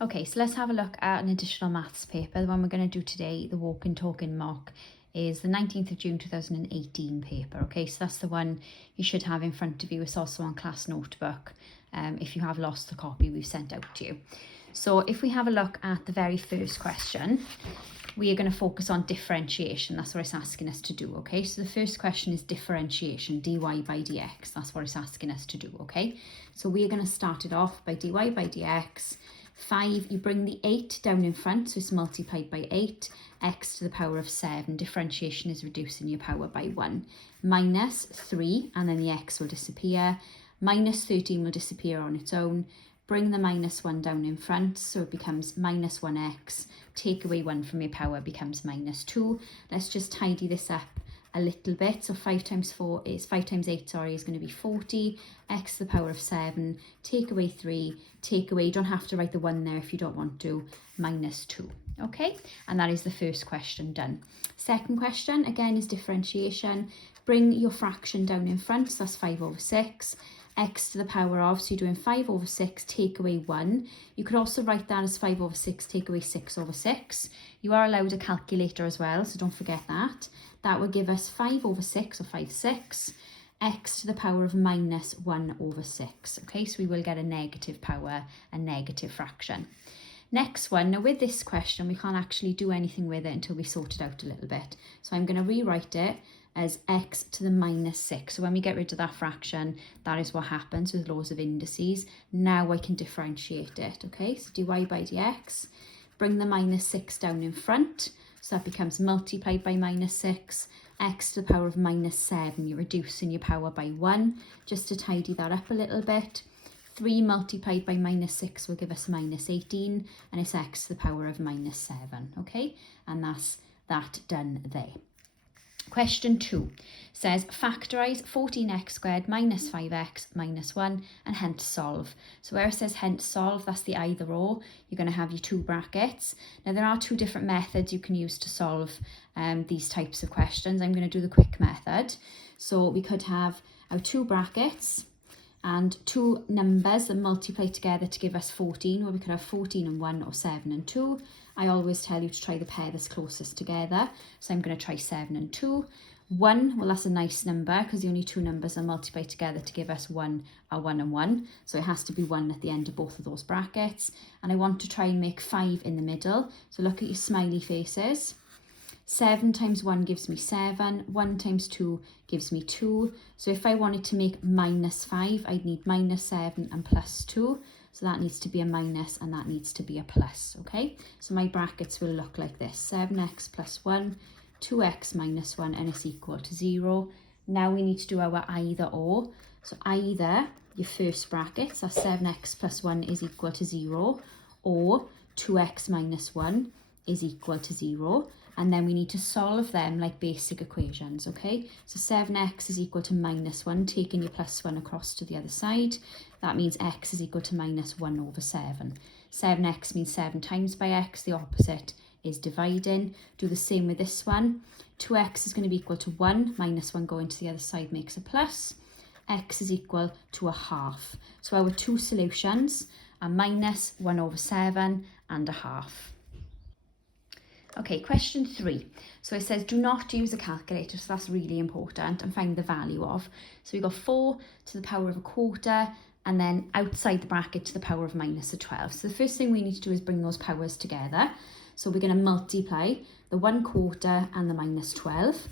Okay, so let's have a look at an additional maths paper. The one we're going to do today, the walking talking mock, is the 19th of June 2018 paper. Okay, so that's the one you should have in front of you. It's also on class notebook if you have lost the copy we've sent out to you. So if we have a look at the very first question, we are going to focus on differentiation. That's what it's asking us to do, okay? So the first question is differentiation, dy by dx. That's what it's asking us to do, okay? So we are going to start it off by dy by dx. 5, you bring the 8 down in front, so it's multiplied by 8, x to the power of 7. Differentiation is reducing your power by 1. Minus 3, and then the x will disappear. Minus 13 will disappear on its own. Bring the minus 1 down in front, so it becomes minus 1x. Take away 1 from your power, becomes minus 2. Let's just tidy this up a little bit. So 5 times 8 is going to be 40. X to the power of 7. Take away 3. Take away, you don't have to write the 1 there if you don't want to, minus 2. Okay, and that is the first question done. Second question, again, is differentiation. Bring your fraction down in front, so that's 5 over 6. X to the power of, so you're doing 5 over 6, take away 1. You could also write that as 5 over 6, take away 6 over 6. You are allowed a calculator as well, so don't forget that. That will give us 5 over 6, or 5 6, x to the power of minus 1 over 6. Okay, so we will get a negative power, a negative fraction. Next one, now with this question, we can't actually do anything with it until we sort it out a little bit. So I'm going to rewrite it as x to the minus 6. So when we get rid of that fraction, that is what happens with laws of indices. Now I can differentiate it, okay? So dy by dx, bring the minus 6 down in front. So that becomes multiplied by minus 6, x to the power of minus 7. You're reducing your power by 1. Just to tidy that up a little bit, 3 multiplied by minus 6 will give us minus 18, and it's x to the power of minus 7, okay? And that's that done there. Question 2 says factorise 14x squared minus 5x minus 1 and hence solve. So where it says hence solve, that's the either or. You're going to have your two brackets. Now there are two different methods you can use to solve these types of questions. I'm going to do the quick method. So we could have our two brackets and two numbers that multiply together to give us 14, or we could have 14 and 1 or 7 and 2. I always tell you to try the pair that's closest together. So I'm going to try 7 and 2. 1, well, that's a nice number because the only two numbers are multiplied together to give us 1 are 1 and 1. So it has to be 1 at the end of both of those brackets. And I want to try and make 5 in the middle. So look at your smiley faces. 7 times 1 gives me 7, 1 times 2 gives me 2. So if I wanted to make minus 5, I'd need minus 7 and plus 2. So that needs to be a minus and that needs to be a plus, okay? So my brackets will look like this, 7x plus 1, 2x minus 1, and it's equal to 0. Now we need to do our either or. So either your first bracket, so 7x plus 1 is equal to 0, or 2x minus 1 is equal to 0. And then we need to solve them like basic equations, okay? So 7x is equal to minus 1, taking your plus 1 across to the other side. That means x is equal to minus 1 over 7. 7x means 7 times by x, the opposite is dividing. Do the same with this one. 2x is going to be equal to 1, minus 1 going to the other side makes a plus. X is equal to a half. So our two solutions are minus 1 over 7 and a half. Okay, question 3. So it says do not use a calculator, so that's really important, and find the value of. So we've got 4 to the power of a quarter, and then outside the bracket to the power of minus a 12. So the first thing we need to do is bring those powers together. So we're going to multiply the 1 quarter and the minus 12.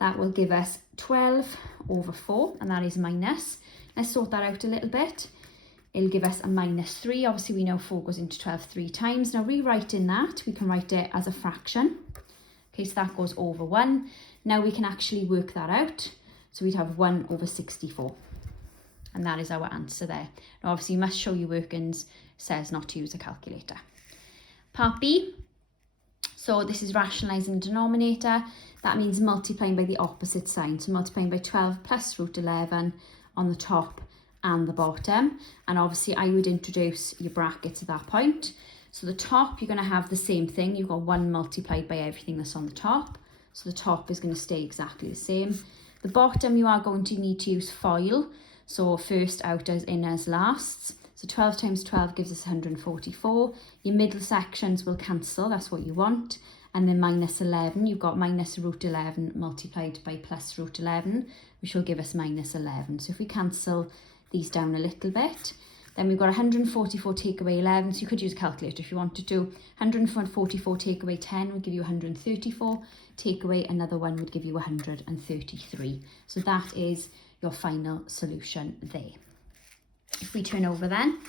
That will give us 12 over 4, and that is minus. Let's sort that out a little bit. It'll give us a minus 3. Obviously, we know 4 goes into 12 3 times. Now, rewriting that, we can write it as a fraction. Okay, so that goes over 1. Now we can actually work that out. So we'd have 1 over 64. And that is our answer there. Now, obviously, you must show your workings. Says not to use a calculator. Part B. So this is rationalizing the denominator. That means multiplying by the opposite sign. So multiplying by 12 plus root 11 on the top and the bottom, and obviously I would introduce your brackets at that point. So the top, you're going to have the same thing. You've got 1 multiplied by everything that's on the top, so the top is going to stay exactly the same. The bottom, you are going to need to use FOIL, so first out as in as lasts. So 12 times 12 gives us 144. Your middle sections will cancel, that's what you want. And then minus 11, you've got minus root 11 multiplied by plus root 11, which will give us minus 11. So if we cancel these down a little bit, then we've got 144 take away 11, so you could use a calculator if you wanted to. 144 take away 10 would give you 134, take away another one would give you 133. So that is your final solution there. If we turn over then,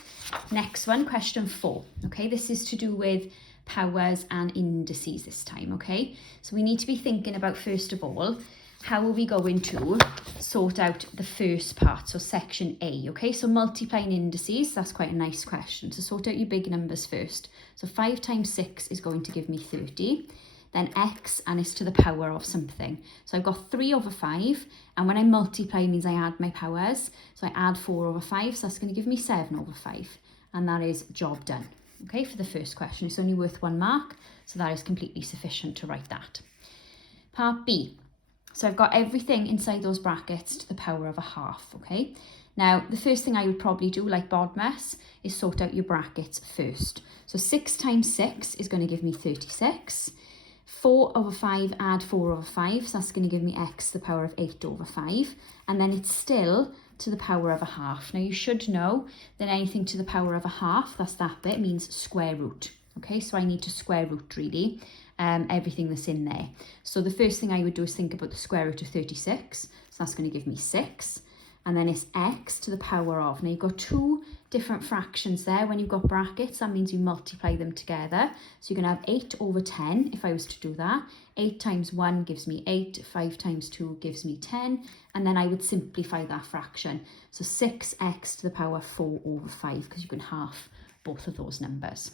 next one, question 4. Okay, this is to do with powers and indices this time, okay? So we need to be thinking about, first of all, how are we going to sort out the first part, so section A, okay? So multiplying indices, that's quite a nice question. So sort out your big numbers first. So 5 times 6 is going to give me 30. Then x, and it's to the power of something. So I've got 3 over 5, and when I multiply means I add my powers. So I add 4 over 5, so that's going to give me 7 over 5. And that is job done, okay, for the first question. It's only worth 1 mark, so that is completely sufficient to write that. Part B. So I've got everything inside those brackets to the power of a half, okay? Now, the first thing I would probably do, like BODMAS, is sort out your brackets first. So 6 times 6 is going to give me 36. 4 over 5, add 4 over 5, so that's going to give me x to the power of 8 over 5. And then it's still to the power of a half. Now, you should know that anything to the power of a half, that's that bit, means square root. Okay, so I need to square root, really, everything that's in there. So the first thing I would do is think about the square root of 36. So that's going to give me 6. And then it's x to the power of. Now, you've got 2 different fractions there. When you've got brackets, that means you multiply them together. So you're going to have 8 over 10, if I was to do that. 8 times 1 gives me 8. 5 times 2 gives me 10. And then I would simplify that fraction. So 6x to the power 4 over 5, because you can half both of those numbers.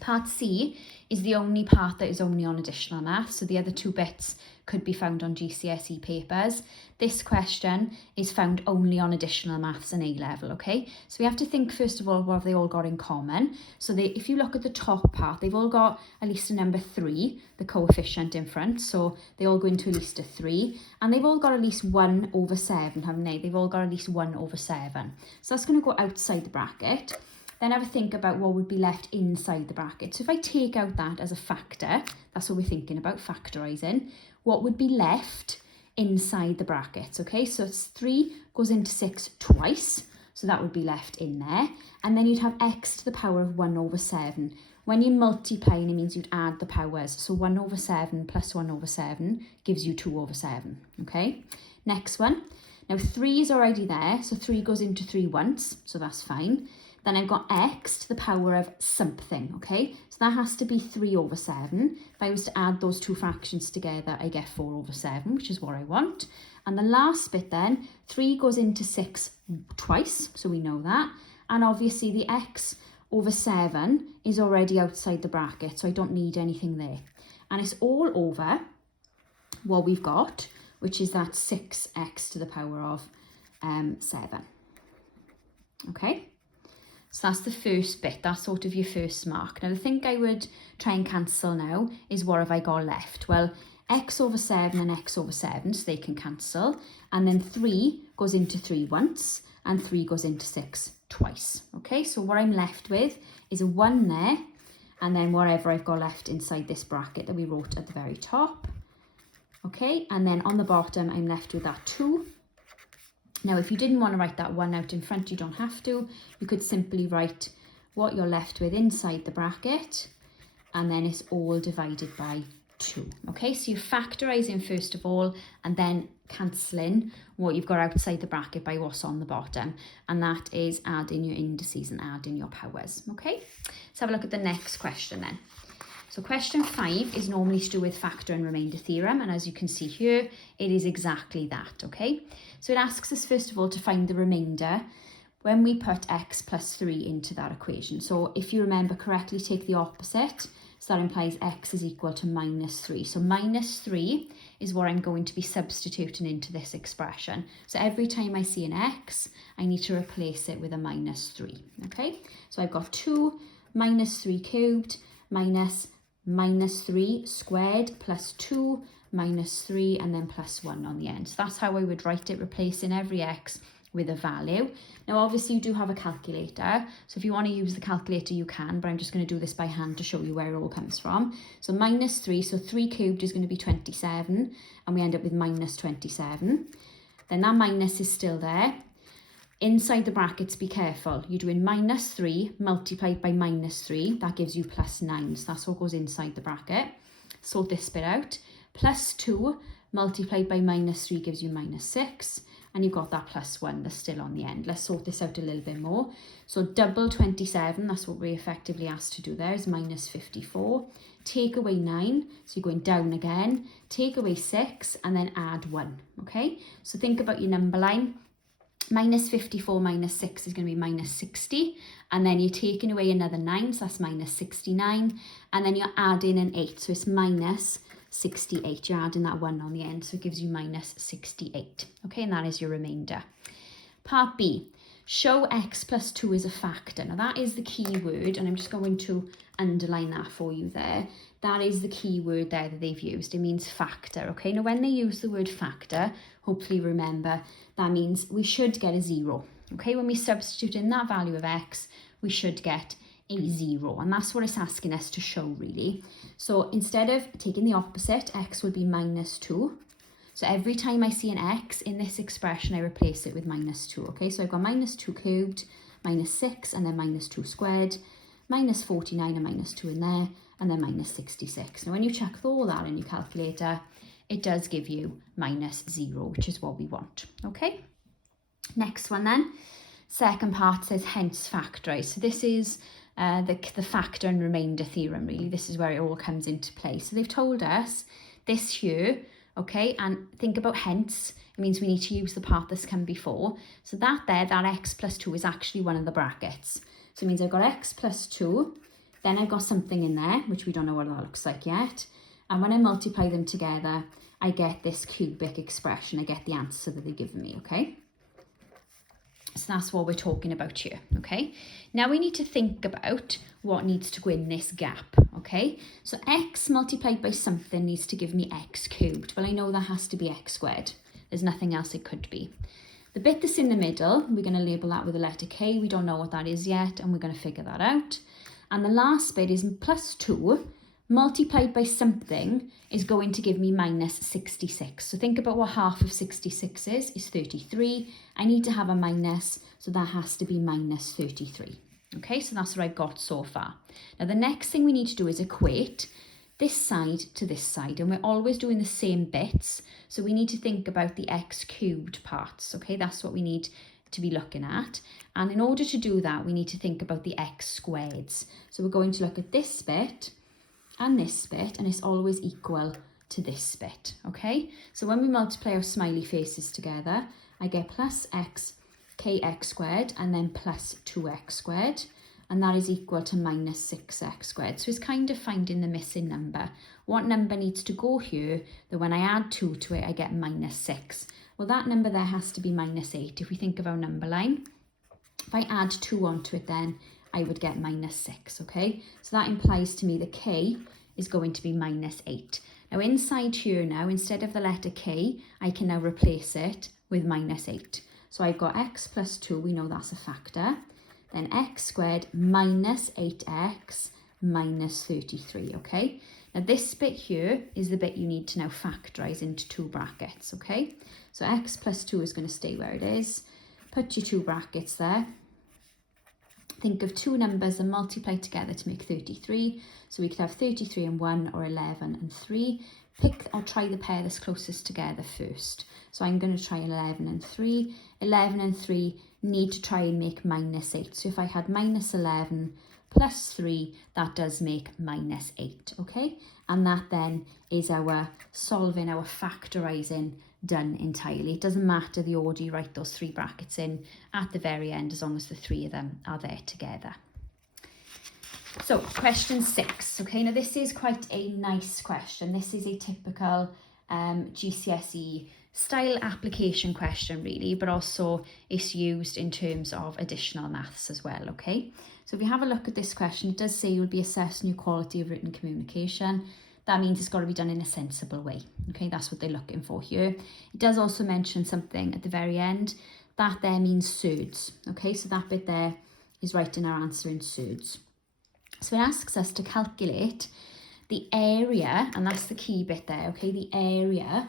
Part C is the only part that is only on additional maths, so the other 2 bits could be found on GCSE papers. This question is found only on additional maths and A-level, okay? So we have to think, first of all, what have they all got in common? So if you look at the top part, they've all got at least a number 3, the coefficient in front, so they all go into at least a 3, and they've all got at least 1 over 7, haven't they? They've all got at least 1 over 7. So that's going to go outside the bracket. Then have a think about what would be left inside the bracket. So if I take out that as a factor, that's what we're thinking about, factorising, what would be left inside the brackets, okay? So it's 3 goes into 6 twice, so that would be left in there. And then you'd have x to the power of 1 over 7. When you're multiplying, it means you'd add the powers. So 1 over 7 plus 1 over 7 gives you 2 over 7, okay? Next one. Now 3 is already there, so 3 goes into 3 once, so that's fine. Then I've got x to the power of something, okay? So that has to be 3 over 7. If I was to add those 2 fractions together, I get 4 over 7, which is what I want. And the last bit then, 3 goes into 6 twice, so we know that. And obviously the x over 7 is already outside the bracket, so I don't need anything there. And it's all over what we've got, which is that 6x to the power of 7. Okay? So that's the first bit, that's sort of your first mark. Now the thing I would try and cancel now is what have I got left? Well, x over 7 and x over 7, so they can cancel. And then 3 goes into 3 once and 3 goes into 6 twice. Okay, so what I'm left with is a 1 there and then whatever I've got left inside this bracket that we wrote at the very top. Okay, and then on the bottom I'm left with that 2. Now, if you didn't want to write that 1 out in front, you don't have to. You could simply write what you're left with inside the bracket, and then it's all divided by 2. Okay, so you're factorising first of all, and then cancelling what you've got outside the bracket by what's on the bottom, and that is adding your indices and adding your powers. Okay, let's have a look at the next question then. So question 5 is normally to do with factor and remainder theorem, and as you can see here, it is exactly that, okay? So it asks us first of all to find the remainder when we put x plus 3 into that equation. So if you remember correctly, take the opposite, so that implies x is equal to minus 3. So minus 3 is what I'm going to be substituting into this expression. So every time I see an x, I need to replace it with a minus 3, okay? So I've got 2 minus 3 cubed minus 3 squared plus 2 minus 3 and then plus 1 on the end. So that's how I would write it, replacing every x with a value. Now obviously you do have a calculator, so if you want to use the calculator you can, but I'm just going to do this by hand to show you where it all comes from. So minus 3, so 3 cubed is going to be 27, and we end up with minus 27. Then that minus is still there. Inside the brackets, be careful. You're doing minus 3 multiplied by minus 3, that gives you plus 9, so that's what goes inside the bracket. Sort this bit out. Plus 2 multiplied by minus 3 gives you minus 6. And you've got that plus 1 that's still on the end. Let's sort this out a little bit more. So double 27, that's what we're effectively asked to do there, is minus 54. Take away 9, so you're going down again. Take away 6, and then add 1, okay? So think about your number line. Minus 54 minus 6 is going to be minus 60. And then you're taking away another 9, so that's minus 69. And then you're adding an 8, so it's minus 68. You're adding that 1 on the end, so it gives you minus 68. Okay, and that is your remainder. Part B, show x plus 2 is a factor. Now that is the key word, and I'm just going to underline that for you there. That is the key word there that they've used. It means factor, okay? Now when they use the word factor, hopefully remember, that means we should get a 0. Okay, when we substitute in that value of x, we should get a 0, and that's what it's asking us to show really. So instead of taking the opposite, x would be minus 2. So every time I see an x in this expression, I replace it with minus 2. Okay, so I've got minus 2 cubed, minus 6, and then minus 2 squared, minus 49 and minus 2 in there, and then minus 66. Now when you check all that in your calculator, it does give you minus 0, which is what we want. Okay, next one then. Second part says hence factorize. So this is the factor and remainder theorem really. This is where it all comes into play. So they've told us this here, okay, and think about hence. It means we need to use the part that's come before. So that x plus 2 is actually one of the brackets. So it means I've got x plus 2, then I've got something in there, which we don't know what that looks like yet. And when I multiply them together, I get this cubic expression. I get the answer that they've given me, okay? So that's what we're talking about here, okay? Now we need to think about what needs to go in this gap, okay? So x multiplied by something needs to give me x cubed. Well, I know that has to be x squared. There's nothing else it could be. The bit that's in the middle, we're going to label that with the letter k. We don't know what that is yet, and we're going to figure that out. And the last bit is plus 2 multiplied by something is going to give me minus 66. So think about what half of 66 is 33. I need to have a minus, so that has to be minus 33. Okay, so that's what I've got so far. Now the next thing we need to do is equate this side to this side, and we're always doing the same bits. So we need to think about the x cubed parts, okay? That's what we need to be looking at. And in order to do that, we need to think about the x squareds. So we're going to look at this bit and this bit, and it's always equal to this bit, okay? So when we multiply our smiley faces together, I get plus x kx squared and then plus 2x squared, and that is equal to minus 6x squared. So it's kind of finding the missing number. What number needs to go here that when I add 2 to it, I get minus 6? Well, that number there has to be minus 8. If we think of our number line, if I add 2 onto it, then I would get minus 6, okay? So that implies to me the k is going to be minus 8. Now inside here now, instead of the letter k, I can now replace it with minus 8. So I've got x plus 2, we know that's a factor. Then x squared minus 8x minus 33, okay? Now this bit here is the bit you need to now factorise into two brackets, okay? So x plus 2 is going to stay where it is. Put your two brackets there. Think of two numbers and multiply together to make 33. So we could have 33 and 1 or 11 and 3. Pick or try the pair that's closest together first. So I'm going to try 11 and 3. 11 and 3 need to try and make minus 8. So if I had minus 11 plus 3, that does make minus 8, okay? And that then is our solving, our factorising done entirely. It doesn't matter the order you write those three brackets in at the very end, as long as the three of them are there together. So question 6, okay, now this is quite a nice question. This is a typical GCSE style application question really, but also it's used in terms of additional maths as well, okay? So if you have a look at this question, it does say you'll be assessing your quality of written communication. That means it's got to be done in a sensible way, okay? That's what they're looking for here. It does also mention something at the very end that there means thirds. Okay, so that bit there is writing our answer in thirds. So it asks us to calculate the area, and that's the key bit there, okay, the area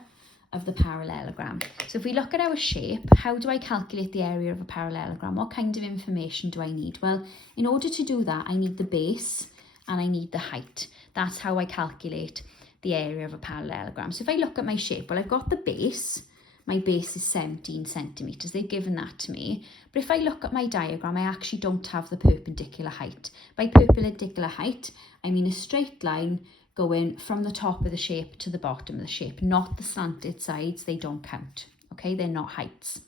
of the parallelogram. So if we look at our shape, how do I calculate the area of a parallelogram? What kind of information do I need? Well, in order to do that, I need the base and I need the height. That's how I calculate the area of a parallelogram. So if I look at my shape, well, I've got the base. My base is 17 centimetres. They've given that to me. But if I look at my diagram, I actually don't have the perpendicular height. By perpendicular height, I mean a straight line going from the top of the shape to the bottom of the shape, not the slanted sides. They don't count. Okay, they're not heights.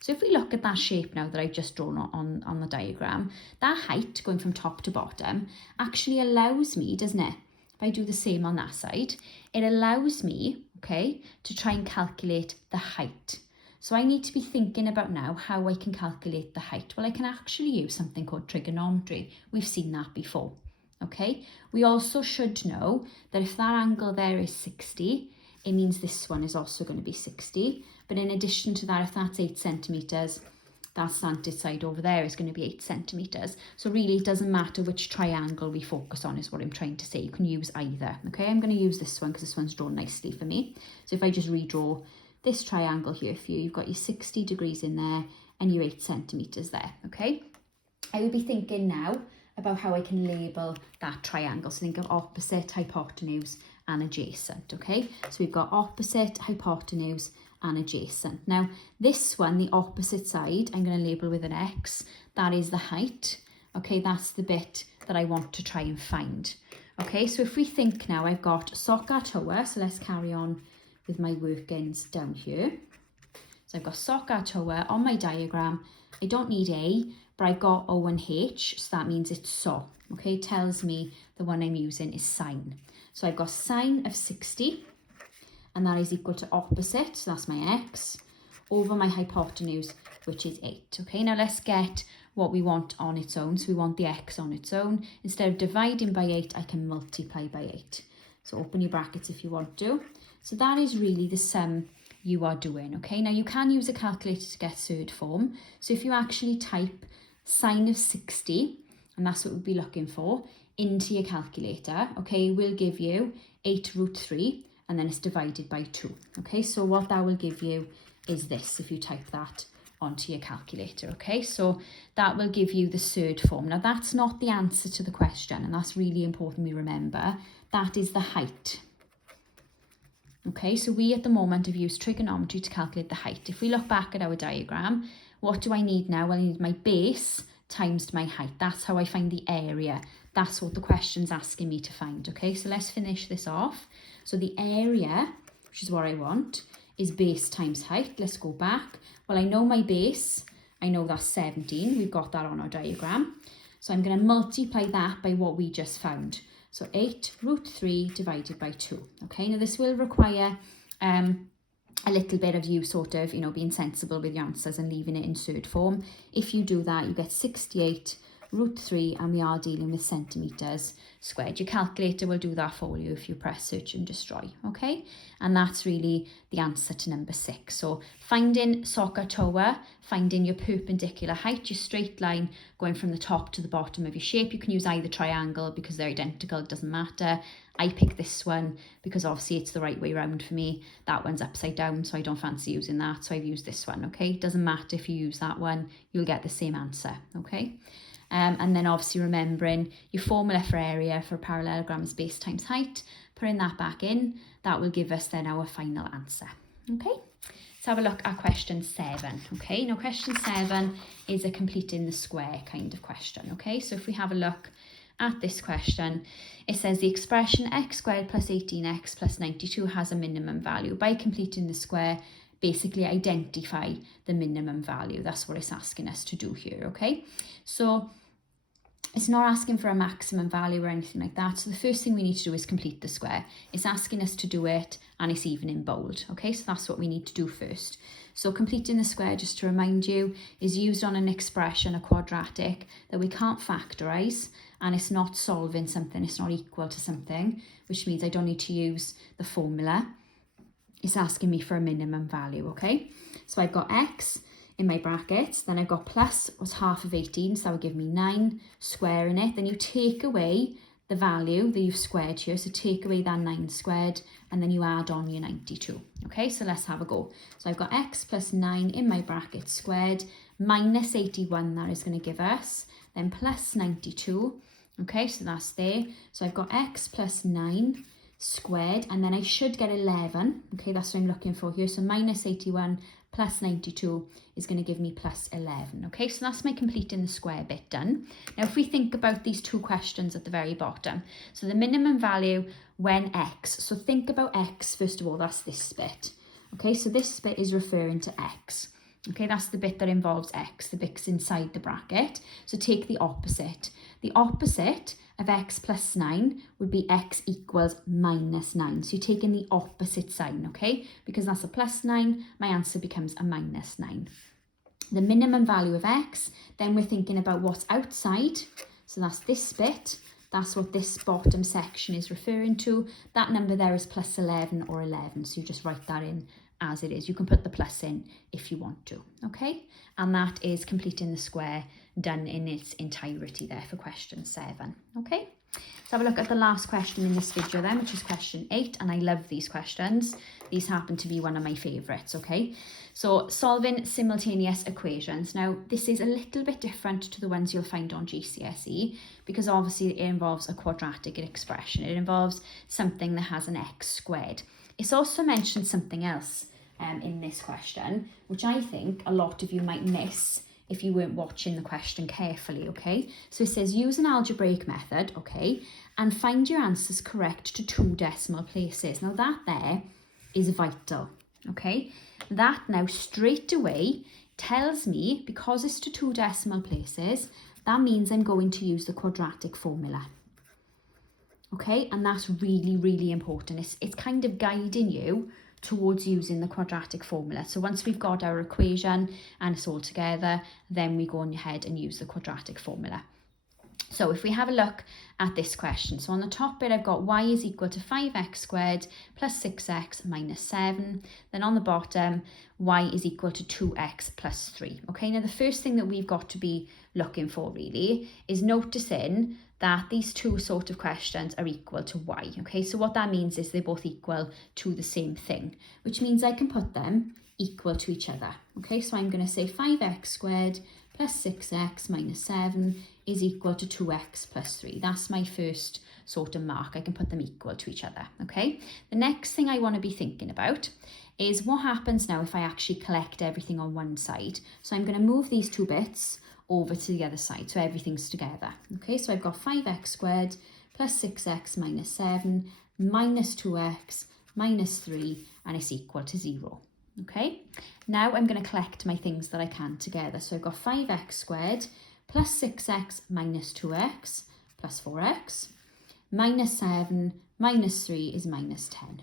So if we look at that shape now that I've just drawn on the diagram, that height going from top to bottom actually allows me, doesn't it? If I do the same on that side, it allows me, okay, to try and calculate the height. So I need to be thinking about now how I can calculate the height. Well, I can actually use something called trigonometry. We've seen that before, okay? We also should know that if that angle there is 60, it means this one is also going to be 60. But in addition to that, if that's 8 centimetres, that slanted side over there is going to be 8 centimetres. So really it doesn't matter which triangle we focus on is what I'm trying to say. You can use either. Okay, I'm going to use this one because this one's drawn nicely for me. So if I just redraw this triangle here for you, you've got your 60 degrees in there and your 8 centimetres there. Okay, I would be thinking now about how I can label that triangle. So think of opposite, hypotenuse and adjacent. Okay, so we've got opposite, hypotenuse and adjacent. Now this one, the opposite side, I'm going to label with an X. That is the height. Okay, that's the bit that I want to try and find. Okay, so if we think now, I've got SOHCAHTOA, so let's carry on with my workings down here. So I've got SOHCAHTOA on my diagram. I don't need A, but I've got O and H, so that means it's SO. Okay, it tells me the one I'm using is sine. So I've got sine of 60, and that is equal to opposite, so that's my X, over my hypotenuse, which is 8. Okay, now let's get what we want on its own. So we want the X on its own. Instead of dividing by 8, I can multiply by 8. So open your brackets if you want to. So that is really the sum you are doing. Okay, now you can use a calculator to get third form. So if you actually type sine of 60, and that's what we'll be looking for, into your calculator, okay, will give you 8 root 3, and then it's divided by 2. Okay, so what that will give you is this, if you type that onto your calculator. Okay, so that will give you the third form. Now that's not the answer to the question, and that's really important we remember. That is the height. Okay, so we at the moment have used trigonometry to calculate the height. If we look back at our diagram, what do I need now? Well, I need my base times my height. That's how I find the area. That's what the question's asking me to find. Okay, so let's finish this off. So the area, which is what I want, is base times height. Let's go back. Well, I know my base. I know that's 17. We've got that on our diagram. So I'm going to multiply that by what we just found. So 8 root 3 divided by 2. Okay, now this will require a little bit of you sort of, being sensible with your answers and leaving it in third form. If you do that, you get 68 root 3, and we are dealing with centimetres squared. Your calculator will do that for you if you press search and destroy, okay? And that's really the answer to number 6. So finding SOHCAHTOA, finding your perpendicular height, your straight line going from the top to the bottom of your shape. You can use either triangle because they're identical, it doesn't matter. I picked this one because obviously it's the right way around for me. That one's upside down, so I don't fancy using that, so I've used this one, okay? It doesn't matter if you use that one, you'll get the same answer, okay? And then obviously remembering your formula for area for a parallelogram is base times height, putting that back in, that will give us then our final answer. Okay, let's have a look at question 7. Okay, now question 7 is a completing the square kind of question. Okay, so if we have a look at this question, it says the expression x squared plus 18x plus 92 has a minimum value. By completing the square, basically identify the minimum value. That's what it's asking us to do here, okay? So it's not asking for a maximum value or anything like that. So the first thing we need to do is complete the square. It's asking us to do it, and it's even in bold, okay? So that's what we need to do first. So completing the square, just to remind you, is used on an expression, a quadratic, that we can't factorise, and it's not solving something, it's not equal to something, which means I don't need to use the formula. It's asking me for a minimum value, okay? So I've got x in my brackets. Then I've got plus what's half of 18, so that would give me 9, squaring it. Then you take away the value that you've squared here, so take away that 9 squared, and then you add on your 92. Okay, so let's have a go. So I've got x plus 9 in my bracket squared, minus 81 that is going to give us, then plus 92. Okay, so that's there. So I've got x plus 9 squared, and then I should get 11. Okay, that's what I'm looking for here. So minus 81 plus 92 is going to give me plus 11. Okay, so that's my completing the square bit done. Now, if we think about these two questions at the very bottom, so the minimum value when x, so think about x first of all, that's this bit. Okay, so this bit is referring to x. Okay, that's the bit that involves x, the bit's inside the bracket. So take the opposite. The opposite of x plus 9 would be x equals minus 9. So you're taking the opposite sign, okay? Because that's a plus 9, my answer becomes a minus 9. The minimum value of x, then we're thinking about what's outside. So that's this bit. That's what this bottom section is referring to. That number there is plus 11 or 11. So you just write that in as it is. You can put the plus in if you want to, okay? And that is completing the square done in its entirety there for question 7, okay? Let's have a look at the last question in this video then, which is question 8, and I love these questions. These happen to be one of my favourites, okay? So solving simultaneous equations. Now, this is a little bit different to the ones you'll find on GCSE because obviously it involves a quadratic expression. It involves something that has an x squared. It's also mentioned something else in this question, which I think a lot of you might miss if you weren't watching the question carefully, okay? So it says use an algebraic method, okay, and find your answers correct to 2 decimal places. Now that there is vital, okay? That now straight away tells me, because it's to 2 decimal places, that means I'm going to use the quadratic formula. Okay, and that's really, really important. It's kind of guiding you towards using the quadratic formula. So once we've got our equation and it's all together, then we go on ahead and use the quadratic formula. So if we have a look at this question, so on the top bit I've got y is equal to 5x squared plus 6x minus 7. Then on the bottom, y is equal to 2x plus 3. Okay, now the first thing that we've got to be looking for really is noticing that these two sort of questions are equal to y. Okay, so what that means is they're both equal to the same thing, which means I can put them equal to each other. Okay, so I'm going to say 5x squared plus 6x minus 7 is equal to 2x plus 3. That's my first sort of mark. I can put them equal to each other, okay? The next thing I want to be thinking about is what happens now if I actually collect everything on one side. So I'm going to move these two bits over to the other side, so everything's together. Okay, so I've got 5x squared plus 6x minus 7 minus 2x minus 3, and it's equal to 0. Okay, now I'm going to collect my things that I can together. So I've got 5x squared plus 6x minus 2x plus 4x minus 7 minus 3 is minus 10.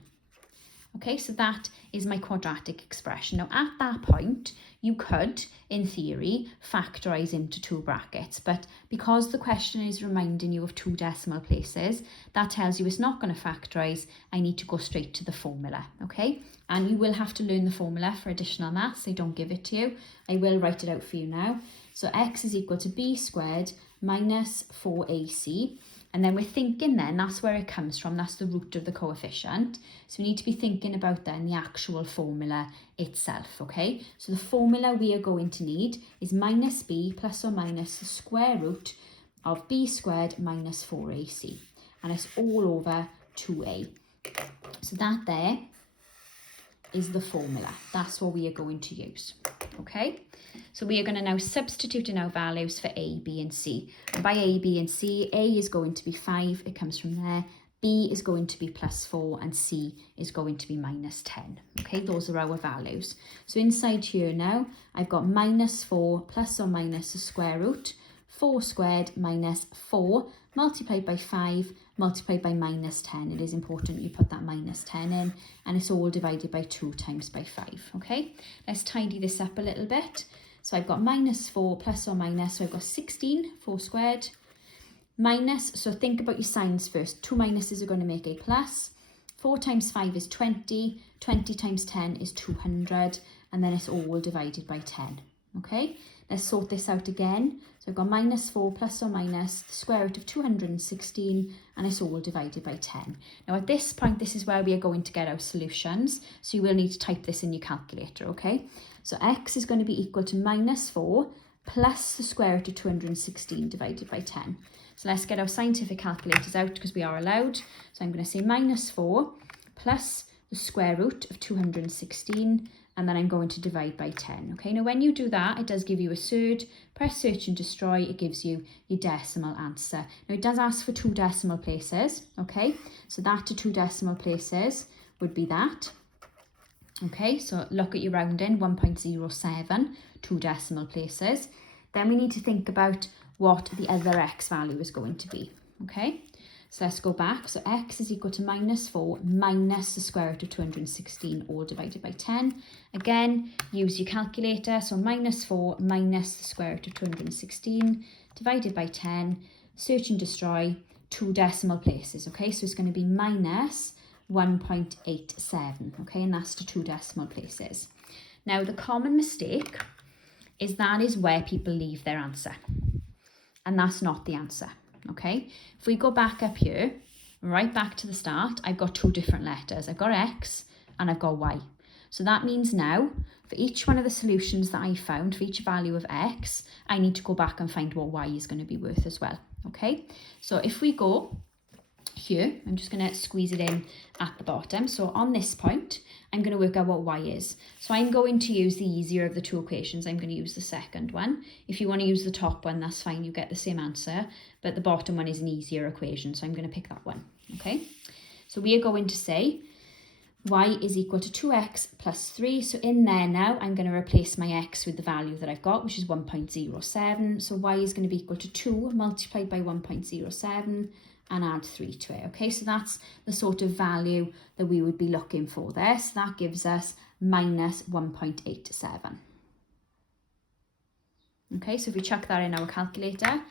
Okay, so that is my quadratic expression. Now at that point, you could, in theory, factorise into 2 brackets, but because the question is reminding you of 2 decimal places, that tells you it's not going to factorise. I need to go straight to the formula, okay? And you will have to learn the formula for additional maths. I don't give it to you. I will write it out for you now. So x is equal to b squared minus 4ac. And then we're thinking then, that's where it comes from, that's the root of the coefficient. So we need to be thinking about then the actual formula itself, okay? So the formula we are going to need is minus b plus or minus the square root of b squared minus 4ac. And it's all over 2a. So that there is the formula. That's what we are going to use, okay? So we are going to now substitute in our values for A, B and C. And by A, B and C, A is going to be 5, it comes from there. B is going to be plus 4 and C is going to be minus 10. Okay, those are our values. So inside here now, I've got minus 4 plus or minus the square root, 4 squared minus 4 multiplied by 5 multiplied by minus 10. It is important you put that minus 10 in, and it's all divided by 2 times by 5. Okay, let's tidy this up a little bit. So I've got minus 4 plus or minus, so I've got 16, 4 squared, minus, so think about your signs first. 2 minuses are going to make a plus. 4 times 5 is 20, 20 times 10 is 200, and then it's all divided by 10. Okay, let's sort this out again. So I've got minus 4 plus or minus the square root of 216, and it's all divided by 10. Now at this point, this is where we are going to get our solutions. So you will need to type this in your calculator, okay? So x is going to be equal to minus 4 plus the square root of 216 divided by 10. So let's get our scientific calculators out because we are allowed. So I'm going to say minus 4 plus the square root of 216, and then I'm going to divide by 10. Okay, now when you do that, it does give you a surd. Press search and destroy, it gives you your decimal answer. Now it does ask for 2 decimal places, okay? So that to 2 decimal places would be that. Okay, so look at your rounding, 1.07, 2 decimal places. Then we need to think about what the other x value is going to be, okay? So let's go back. So x is equal to minus 4 minus the square root of 216 all divided by 10. Again, use your calculator. So minus 4 minus the square root of 216 divided by 10. Search and destroy, 2 decimal places, okay? So it's going to be minus 1.87, okay? And that's to 2 decimal places. Now, the common mistake is that is where people leave their answer. And that's not the answer. Okay, if we go back up here, right back to the start, I've got 2 different letters. I've got x and I've got y. So that means now, for each one of the solutions that I found, for each value of x, I need to go back and find what y is going to be worth as well. Okay, so if we go here, I'm just going to squeeze it in at the bottom. So on this point, I'm going to work out what y is. So I'm going to use the easier of the 2 equations. I'm going to use the second one. If you want to use the top one, that's fine. You get the same answer. But the bottom one is an easier equation. So I'm going to pick that one. Okay. So we are going to say y is equal to 2x plus 3. So in there now, I'm going to replace my x with the value that I've got, which is 1.07. So y is going to be equal to 2 multiplied by 1.07. and add 3 to it. Okay, so that's the sort of value that we would be looking for there. So that gives us minus 1.87. Okay, so if we chuck that in our calculator,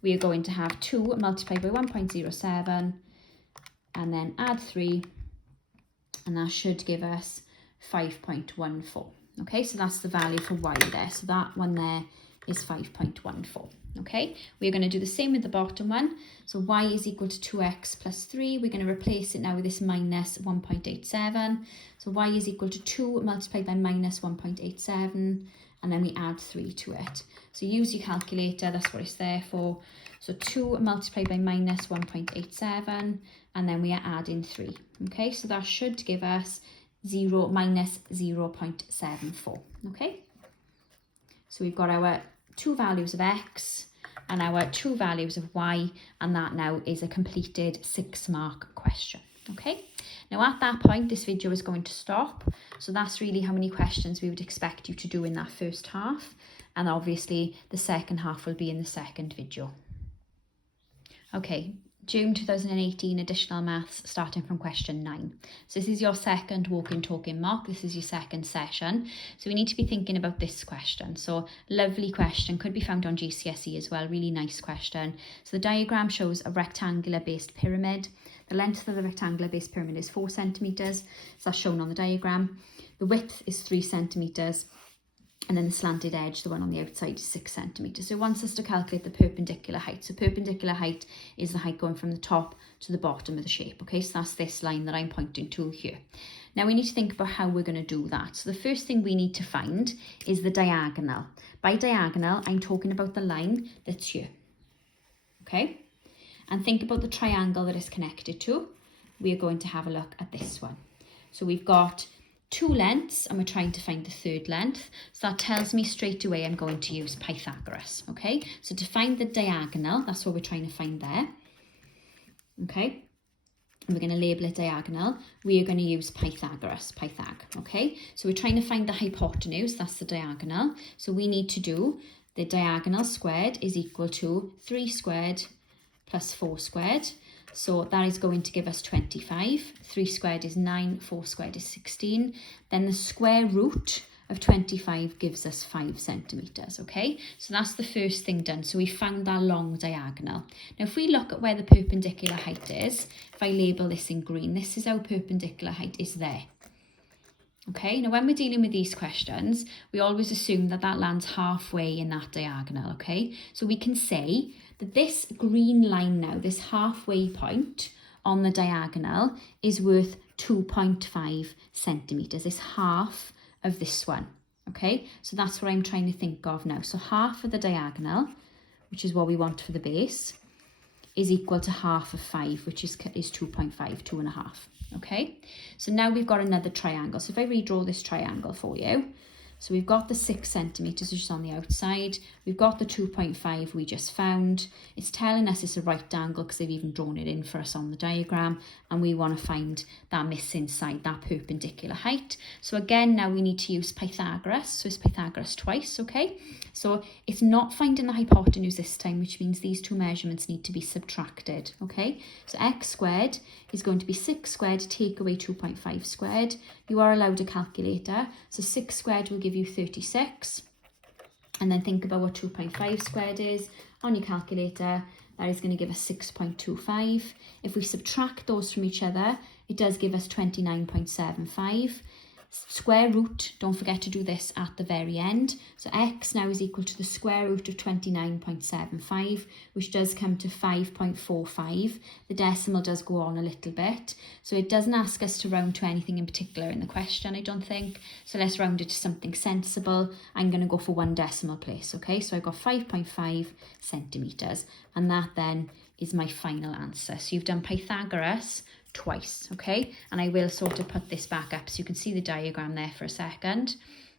we are going to have 2 multiplied by 1.07 and then add 3, and that should give us 5.14. Okay, so that's the value for y there. So that one there is 5.14. Okay, we're going to do the same with the bottom one. So y is equal to 2x plus 3. We're going to replace it now with this minus 1.87. So y is equal to 2 multiplied by minus 1.87, and then we add 3 to it. So use your calculator, that's what it's there for. So 2 multiplied by minus 1.87, and then we are adding 3. Okay, so that should give us minus 0.74. Okay, so we've got our 2 values of x and our 2 values of y, and that now is a completed 6-mark question. Okay, now at that point this video is going to stop. So that's really how many questions we would expect you to do in that first half, and obviously the second half will be in the second video. Okay, June 2018 additional maths starting from question 9. So this is your second walking talking mock. This is your second session. So we need to be thinking about this question. So lovely question, could be found on GCSE as well. Really nice question. So the diagram shows a rectangular based pyramid. The length of the rectangular based pyramid is 4 centimeters. So that's shown on the diagram. The width is 3 centimeters. And then the slanted edge, the one on the outside, is 6 centimeters. So it wants us to calculate the perpendicular height. So perpendicular height is the height going from the top to the bottom of the shape. Okay, so that's this line that I'm pointing to here. Now we need to think about how we're going to do that. So the first thing we need to find is the diagonal. By diagonal, I'm talking about the line that's here. Okay, and think about the triangle that it's connected to. We are going to have a look at this one. So we've got 2 lengths and we're trying to find the third length. So that tells me straight away I'm going to use Pythagoras. Okay, so to find the diagonal, that's what we're trying to find there. Okay, and we're going to label it diagonal. We are going to use Pythagoras, okay. So we're trying to find the hypotenuse, that's the diagonal. So we need to do the diagonal squared is equal to 3 squared plus 4 squared. So that is going to give us 25. 3 squared is 9, 4 squared is 16. Then the square root of 25 gives us 5 centimeters, okay? So that's the first thing done. So we found that long diagonal. Now if we look at where the perpendicular height is, if I label this in green, this is our perpendicular height is there. Okay, now when we're dealing with these questions, we always assume that that lands halfway in that diagonal, okay? So we can say that this green line now, this halfway point on the diagonal is worth 2.5 centimetres. It's half of this one, okay? So that's what I'm trying to think of now. So half of the diagonal, which is what we want for the base, is equal to half of 5, which is 2.5, 2.5. Okay, so now we've got another triangle. So if I redraw this triangle for you, so we've got the 6 centimetres, which is on the outside. We've got the 2.5 we just found. It's telling us it's a right angle because they've even drawn it in for us on the diagram. And we want to find that missing side, that perpendicular height. So again, now we need to use Pythagoras. So it's Pythagoras twice, okay? So it's not finding the hypotenuse this time, which means these two measurements need to be subtracted, okay? So x squared is going to be 6 squared, take away 2.5 squared. You are allowed a calculator. So 6 squared will give you 36. And then think about what 2.5 squared is on your calculator. That is going to give us 6.25. If we subtract those from each other, it does give us 29.75. Square root, don't forget to do this at the very end. So x now is equal to the square root of 29.75, which does come to 5.45. The decimal does go on a little bit. So it doesn't ask us to round to anything in particular in the question, I don't think. So let's round it to something sensible. I'm going to go for 1 decimal place, okay? So I've got 5.5 centimetres, and that then is my final answer. So you've done Pythagoras twice, okay? And I will sort of put this back up so you can see the diagram there for a second.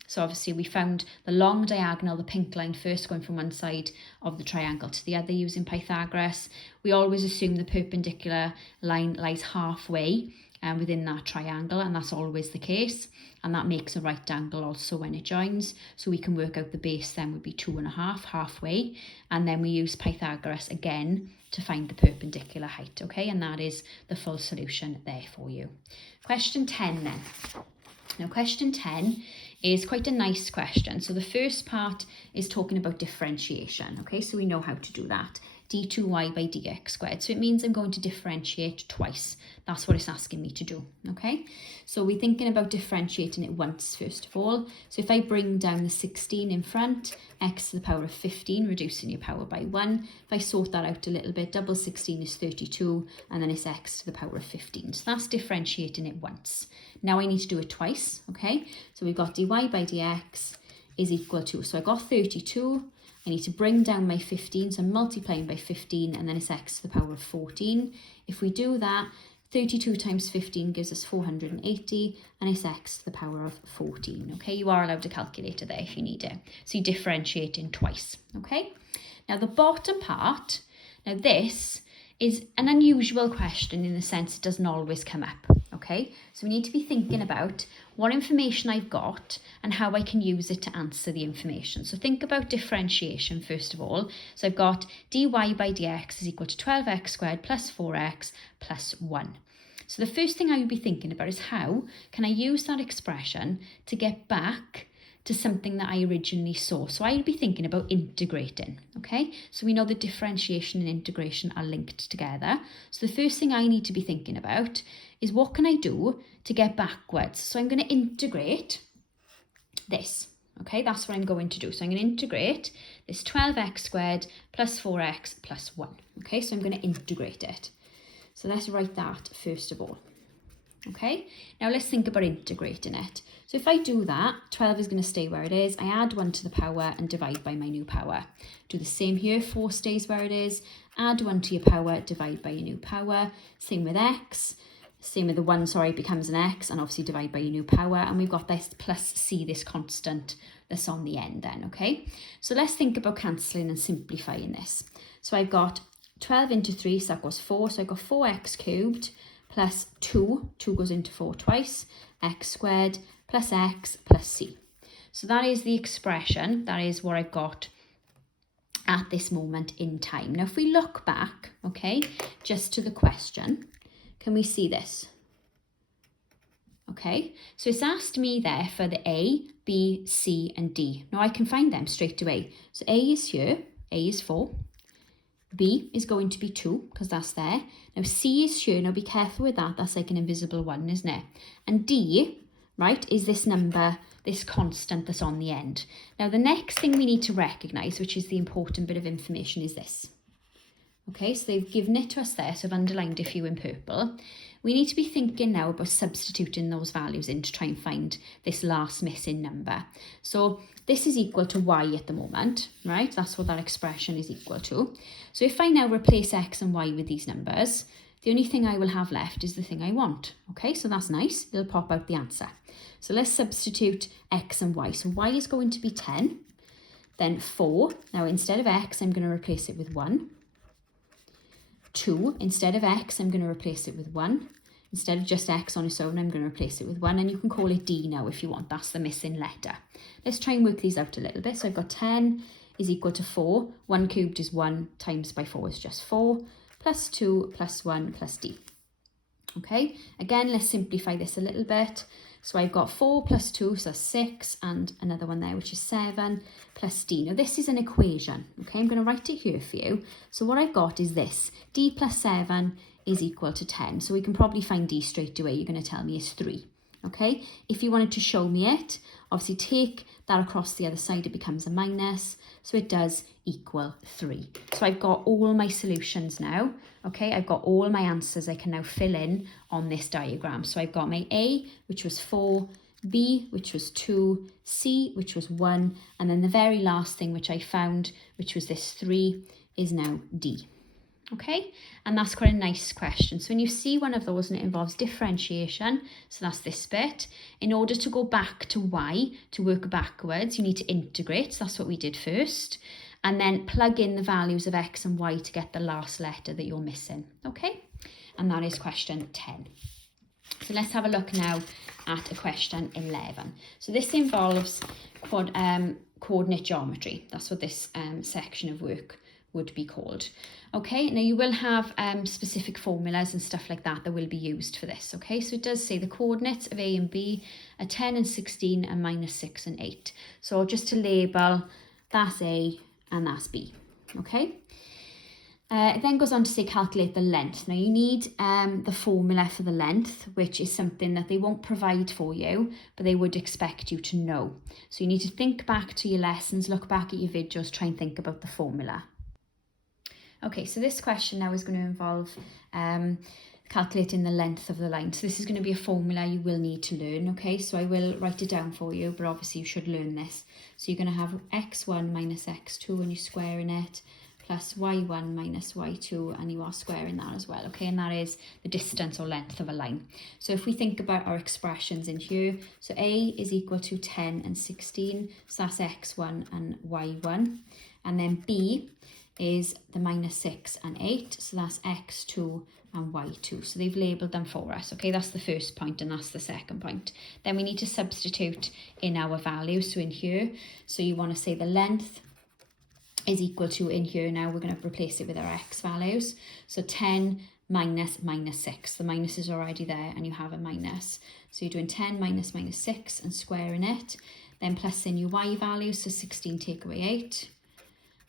So obviously we found the long diagonal, the pink line first, going from one side of the triangle to the other using Pythagoras. We always assume the perpendicular line lies halfway within that triangle, and that's always the case, and that makes a right angle also when it joins. So we can work out the base then would be 2.5 halfway, and then we use Pythagoras again to find the perpendicular height, okay? And that is the full solution there for you. Question 10 then. Now question 10 is quite a nice question. So the first part is talking about differentiation, okay? So we know how to do that. d2y by dx squared. So it means I'm going to differentiate twice. That's what it's asking me to do, okay? So we're thinking about differentiating it once, first of all. So if I bring down the 16 in front, x to the power of 15, reducing your power by 1. If I sort that out a little bit, double 16 is 32, and then it's x to the power of 15. So that's differentiating it once. Now I need to do it twice, okay? So we've got dy by dx is equal to, so I got 32, I need to bring down my 15, so I'm multiplying by 15, and then it's x to the power of 14. If we do that, 32 times 15 gives us 480, and it's x to the power of 14. Okay, you are allowed a calculator there if you need it. So you differentiate in twice. Okay, now the bottom part, now this is an unusual question in the sense it doesn't always come up. Okay, so we need to be thinking about what information I've got and how I can use it to answer the information. So think about differentiation first of all. So I've got dy by dx is equal to 12x squared plus 4x plus 1. So the first thing I would be thinking about is how can I use that expression to get back to something that I originally saw. So I would be thinking about integrating, okay? So we know that differentiation and integration are linked together. So the first thing I need to be thinking about is what can I do to get backwards? So I'm going to integrate this, okay? That's what I'm going to do. So I'm going to integrate this 12x squared plus 4x plus 1, okay? So I'm going to integrate it. So let's write that first of all. Okay, now let's think about integrating it. So if I do that, 12 is going to stay where it is. I add 1 to the power and divide by my new power. Do the same here, 4 stays where it is. Add 1 to your power, divide by your new power. Same with x. Same with the 1, sorry, it becomes an x, and obviously divide by your new power. And we've got this plus c, this constant that's on the end then, okay? So let's think about cancelling and simplifying this. So I've got 12 into 3, so that goes 4. So I've got 4x cubed plus 2 goes into 4 twice, x squared plus x plus c. So that is the expression, that is what I've got at this moment in time. Now if we look back, okay, just to the question, can we see this? Okay, so it's asked me there for the A, B, C and D. Now I can find them straight away. So A is here, A is 4. B is going to be 2 because that's there. Now C is here. Now be careful with that. That's like an invisible 1, isn't it? And D, right, is this number, this constant that's on the end. Now, the next thing we need to recognise, which is the important bit of information, is this. Okay, so they've given it to us there, so I've underlined a few in purple. We need to be thinking now about substituting those values in to try and find this last missing number. So this is equal to y at the moment, right? That's what that expression is equal to. So if I now replace x and y with these numbers, the only thing I will have left is the thing I want. Okay, so that's nice. It'll pop out the answer. So let's substitute x and y. So y is going to be 10, then 4. Now instead of x, I'm going to replace it with 1. 2, instead of x, I'm going to replace it with 1. Instead of just x on its own, I'm going to replace it with 1. And you can call it d now if you want. That's the missing letter. Let's try and work these out a little bit. So I've got 10 is equal to 4. 1 cubed is 1 times by 4 is just 4. Plus 2 plus 1 plus d. Okay, again, let's simplify this a little bit. So I've got 4 plus 2, so 6, and another one there, which is 7, plus d. Now, this is an equation, okay? I'm going to write it here for you. So what I've got is this. D plus 7 is equal to 10. So we can probably find d straight away. You're going to tell me is 3, okay? If you wanted to show me it, obviously take that across the other side, it becomes a minus. So it does equal 3. So I've got all my solutions now. Okay, I've got all my answers I can now fill in on this diagram. So I've got my A, which was 4, B, which was 2, C, which was 1, and then the very last thing which I found, which was this 3, is now D. Okay, and that's quite a nice question. So when you see one of those and it involves differentiation, so that's this bit, in order to go back to y, to work backwards, you need to integrate. So that's what we did first. And then plug in the values of x and y to get the last letter that you're missing. Okay, and that is question 10. So let's have a look now at a question 11. So this involves coordinate geometry. That's what this section of work would be called. Okay, now you will have specific formulas and stuff like that will be used for this. Okay, so it does say the coordinates of A and B are 10 and 16 and minus 6 and 8. So just to label, that's A and that's B. Okay. It then goes on to say calculate the length. Now you need the formula for the length, which is something that they won't provide for you, but they would expect you to know. So you need to think back to your lessons, look back at your videos, try and think about the formula. Okay, so this question now is going to involve calculating the length of the line. So this is going to be a formula you will need to learn, okay? So I will write it down for you, but obviously you should learn this. So you're going to have x1 minus x2 and you're squaring it, plus y1 minus y2, and you are squaring that as well, okay? And that is the distance or length of a line. So if we think about our expressions in here, so A is equal to 10 and 16, so that's x1 and y1. And then B is the minus 6 and 8, so that's x2 and y2. So they've labelled them for us, okay? That's the first point and that's the second point. Then we need to substitute in our value, so in here, so you want to say the length is equal to, in here now, we're going to replace it with our x values. So 10 minus minus 6. The minus is already there and you have a minus. So you're doing 10 minus minus 6 and squaring it. Then plus in your y values, so 16 take away 8.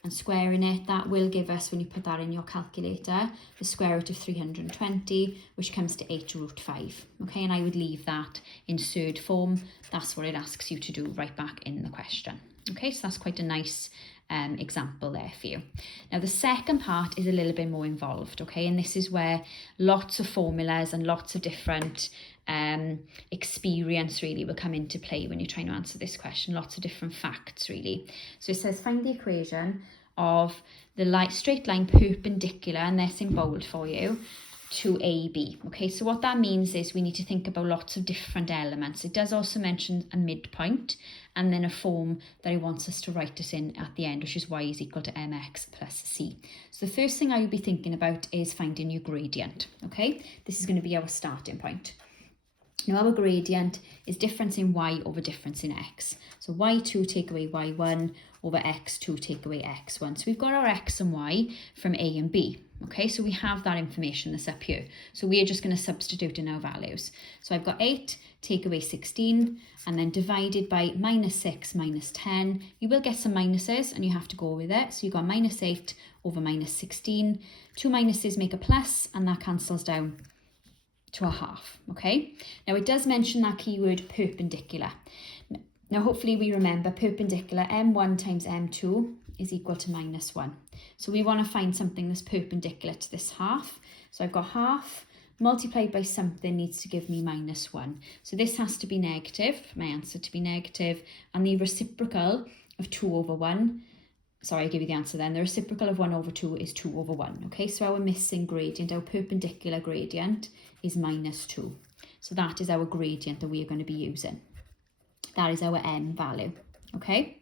And squaring it, that will give us, when you put that in your calculator, the square root of 320, which comes to 8 root 5. Okay, and I would leave that in third form. That's what it asks you to do right back in the question. Okay, so that's quite a nice example there for you. Now the second part is a little bit more involved, okay, and this is where lots of formulas and lots of different experience really will come into play when you're trying to answer this question. Lots of different facts really. So it says find the equation of the straight line perpendicular, and that's in bold for you, to AB. Okay, so what that means is we need to think about lots of different elements. It does also mention a midpoint and then a form that it wants us to write this in at the end, which is y is equal to mx plus c. So the first thing I would be thinking about is finding your gradient. Okay, this is going to be our starting point. Now our gradient is difference in y over difference in x. So y2 take away y1 over x2 take away x1. So we've got our x and y from A and B. Okay, so we have that information that's up here. So we are just going to substitute in our values. So I've got 8 take away 16 and then divided by minus 6 minus 10. You will get some minuses and you have to go with it. So you've got minus 8 over minus 16. Two minuses make a plus and that cancels down to a half, okay? Now it does mention that keyword perpendicular. Now hopefully we remember perpendicular, m1 times m2 is equal to -1. So we want to find something that's perpendicular to this half. So I've got half multiplied by something needs to give me -1. So this has to be negative, my answer to be negative, and the reciprocal of 2 over 1, sorry, I give you the answer then. The reciprocal of 1 over 2 is 2 over 1. Okay, so our missing gradient, our perpendicular gradient is -2. So that is our gradient that we are going to be using. That is our m value. Okay,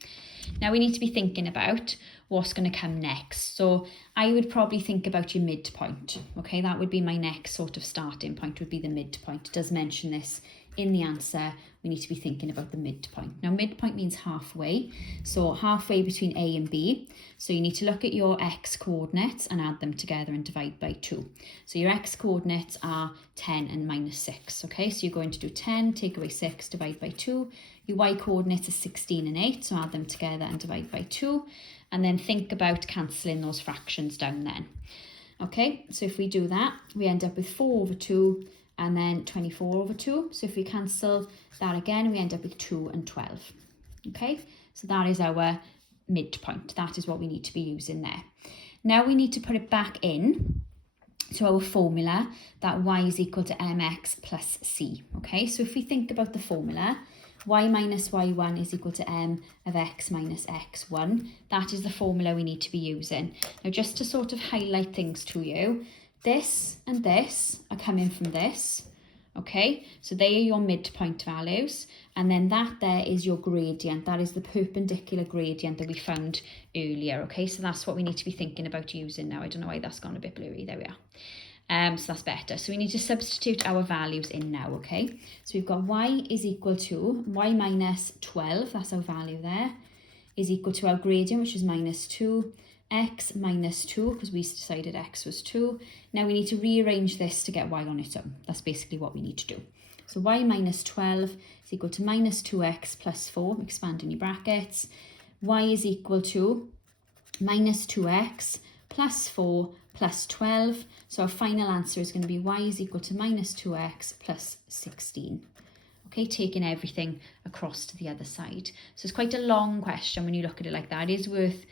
now we need to be thinking about what's going to come next. So I would probably think about your midpoint. Okay, that would be my next sort of starting point, would be the midpoint. It does mention this in the answer. We need to be thinking about the midpoint. Now midpoint means halfway, so halfway between A and B. So you need to look at your x coordinates and add them together and divide by 2. So your x coordinates are 10 and -6. Okay, so you're going to do 10, take away 6, divide by 2. Your y coordinates are 16 and 8, so add them together and divide by 2. And then think about cancelling those fractions down then. Okay, so if we do that, we end up with 4 over 2 and then 24 over 2. So if we cancel that again, we end up with 2 and 12. Okay, so that is our midpoint. That is what we need to be using there. Now we need to put it back in to our formula that y is equal to mx plus c. Okay, so if we think about the formula, y minus y1 is equal to m of x minus x1. That is the formula we need to be using. Now just to sort of highlight things to you, this and this are coming from this, okay? So they are your midpoint values, and then that there is your gradient. That is the perpendicular gradient that we found earlier, okay? So that's what we need to be thinking about using now. I don't know why that's gone a bit blurry. There we are. So that's better. So we need to substitute our values in now, okay? So we've got y is equal to y minus 12, that's our value there, is equal to our gradient, which is -2, x minus 2, because we decided x was 2. Now we need to rearrange this to get y on its own. That's basically what we need to do. So y minus 12 is equal to -2x plus 4, expanding your brackets. Y is equal to -2x plus 4 plus 12. So our final answer is going to be y is equal to -2x plus 16. Okay, taking everything across to the other side. So it's quite a long question when you look at it like that. It is worth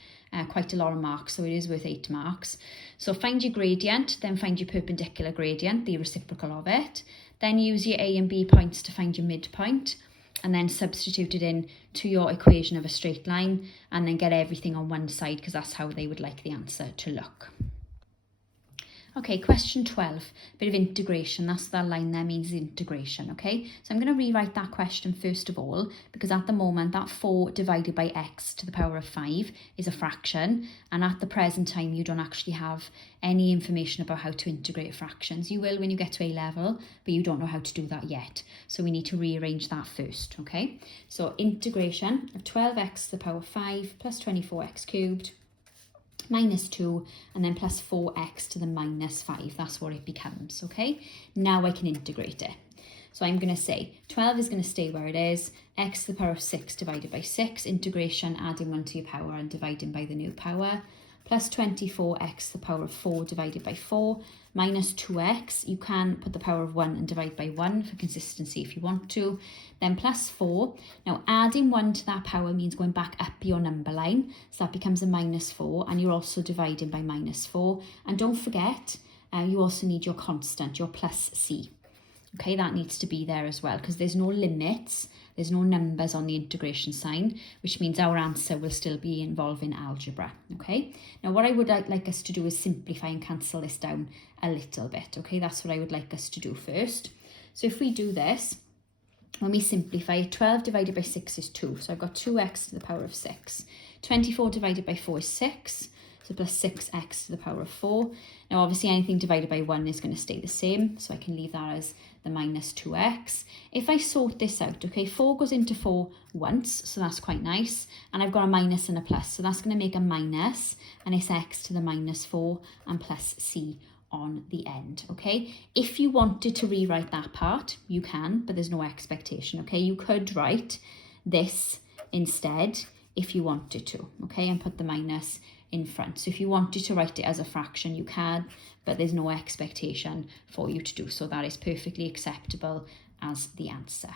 quite a lot of marks, so it is worth 8 marks. So find your gradient, then find your perpendicular gradient, the reciprocal of it. Then use your A and B points to find your midpoint, and then substitute it in to your equation of a straight line, and then get everything on one side, because that's how they would like the answer to look. Okay, question 12, bit of integration. That's that line there means integration, okay? So I'm going to rewrite that question first of all, because at the moment that 4 divided by x to the power of 5 is a fraction, and at the present time you don't actually have any information about how to integrate fractions. You will when you get to A level, but you don't know how to do that yet. So we need to rearrange that first, okay? So integration of 12x to the power of 5 plus 24x cubed -2 and then plus 4x to the -5. That's what it becomes, okay? Now I can integrate it. So I'm going to say 12 is going to stay where it is, x to the power of 6 divided by 6, integration, adding 1 to your power and dividing by the new power, plus 24x to the power of 4 divided by 4, minus 2x, you can put the power of 1 and divide by 1 for consistency if you want to, then plus 4. Now adding 1 to that power means going back up your number line, so that becomes a -4, and you're also dividing by -4. And don't forget, you also need your constant, your plus c. Okay, that needs to be there as well, because there's no limits, there's no numbers on the integration sign, which means our answer will still be involving algebra, okay? Now what I would like us to do is simplify and cancel this down a little bit, okay? That's what I would like us to do first. So if we do this, when we simplify, 12 divided by 6 is 2, so I've got 2x to the power of 6. 24 divided by 4 is 6, so plus 6x to the power of 4. Now obviously anything divided by 1 is going to stay the same, so I can leave that as the -2x. If I sort this out, okay, 4 goes into 4 once, so that's quite nice, and I've got a minus and a plus, so that's going to make a minus, and it's x to the -4 and plus c on the end, okay? If you wanted to rewrite that part, you can, but there's no expectation, okay? You could write this instead if you wanted to, okay, and put the minus in front. So if you wanted to write it as a fraction, you can, but there's no expectation for you to do so. That is perfectly acceptable as the answer.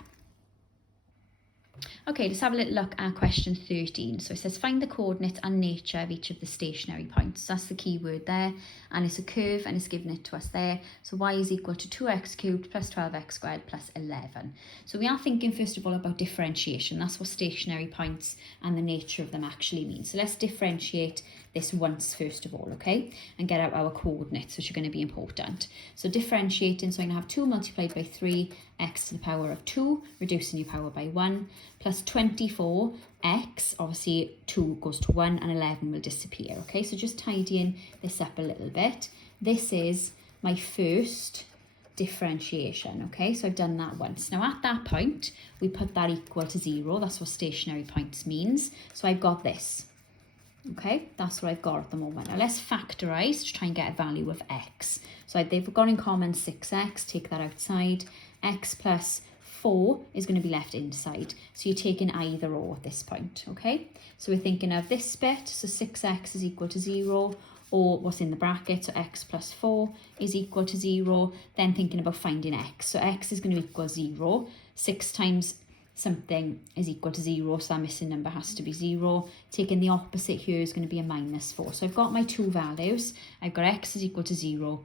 Okay, let's have a little look at question 13. So it says find the coordinates and nature of each of the stationary points. So that's the key word there, and it's a curve and it's given it to us there. So y is equal to 2x cubed plus 12x squared plus 11. So we are thinking first of all about differentiation. That's what stationary points and the nature of them actually mean. So let's differentiate this once first of all, okay, and get out our coordinates, which are going to be important. So differentiating, so I'm going to have 2 multiplied by 3 x to the power of 2, reducing your power by 1, plus 24x, obviously 2 goes to 1 and 11 will disappear, okay? So just tidying this up a little bit. This is my first differentiation, okay? So I've done that once. Now at that point, we put that equal to 0. That's what stationary points means. So I've got this, okay? That's what I've got at the moment. Now let's factorise to try and get a value of x. So they've got in common 6x, take that outside. X plus 4 is going to be left inside. So you're taking either or at this point, okay? So we're thinking of this bit, so 6x is equal to 0, or what's in the bracket, so x plus 4 is equal to 0. Then thinking about finding x. So x is going to equal 0. 6 times something is equal to 0, so that missing number has to be 0. Taking the opposite here is going to be a minus 4. So I've got my two values. I've got x is equal to 0.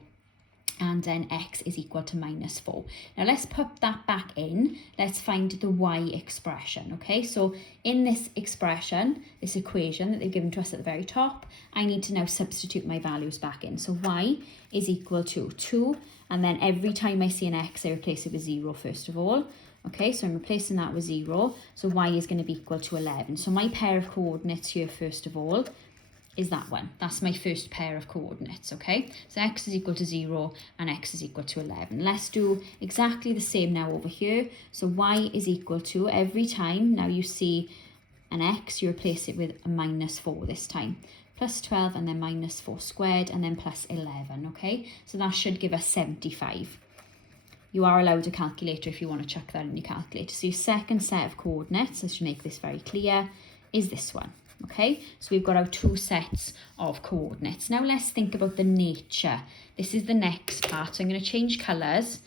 And then x is equal to minus 4. Now let's put that back in. Let's find the y expression, okay? So in this expression, this equation that they've given to us at the very top, I need to now substitute my values back in. So y is equal to 2, and then every time I see an x, I replace it with 0 first of all. Okay, so I'm replacing that with 0. So y is going to be equal to 11. So my pair of coordinates here, first of all, is that one. That's my first pair of coordinates, okay? So x is equal to 0 and x is equal to 11. Let's do exactly the same now over here. So y is equal to, every time now you see an x, you replace it with a minus 4 this time. Plus 12 and then minus 4 squared and then plus 11, okay? So that should give us 75. You are allowed a calculator if you want to chuck that in your calculator. So your second set of coordinates, let's make this very clear, is this one. Okay, so we've got our two sets of coordinates. Now let's think about the nature. This is the next part. So I'm going to change colours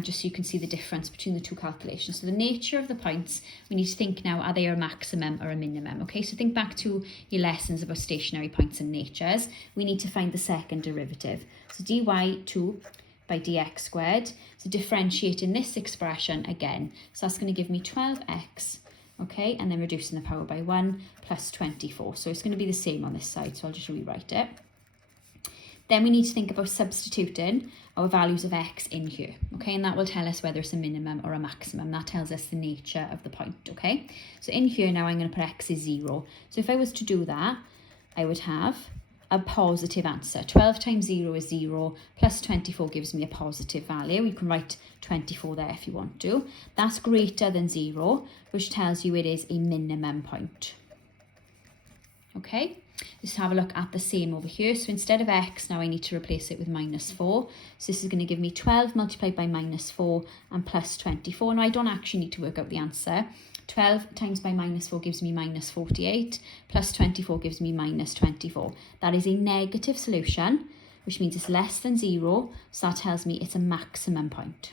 just so you can see the difference between the two calculations. So the nature of the points, we need to think now, are they a maximum or a minimum? Okay, so think back to your lessons about stationary points and natures. We need to find the second derivative. So dy2 by dx squared. So differentiating this expression again. So that's going to give me 12x. Okay, and then reducing the power by 1 plus 24. So it's going to be the same on this side, so I'll just rewrite it. Then we need to think about substituting our values of x in here, okay, and that will tell us whether it's a minimum or a maximum. That tells us the nature of the point, okay? So in here now I'm going to put x is 0. So if I was to do that, I would have a positive answer. 12 times 0 is 0, plus 24 gives me a positive value. You can write 24 there if you want to. That's greater than 0, which tells you it is a minimum point. Okay, let's have a look at the same over here. So instead of x, now I need to replace it with minus 4. So this is going to give me 12 multiplied by minus 4 and plus 24. Now I don't actually need to work out the answer. 12 times by minus 4 gives me minus 48, plus 24 gives me minus 24. That is a negative solution, which means it's less than 0, so that tells me it's a maximum point.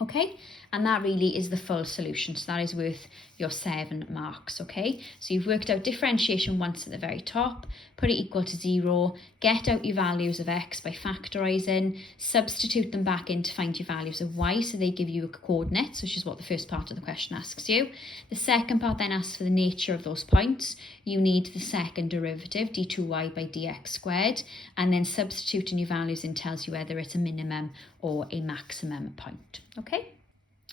Okay, and that really is the full solution, so that is worth your 7 marks, okay? So you've worked out differentiation once at the very top, put it equal to 0, get out your values of x by factorising, substitute them back in to find your values of y, so they give you coordinates, which is what the first part of the question asks you. The second part then asks for the nature of those points. You need the second derivative, d2y by dx squared, and then substituting your values in tells you whether it's a minimum or a maximum point, okay?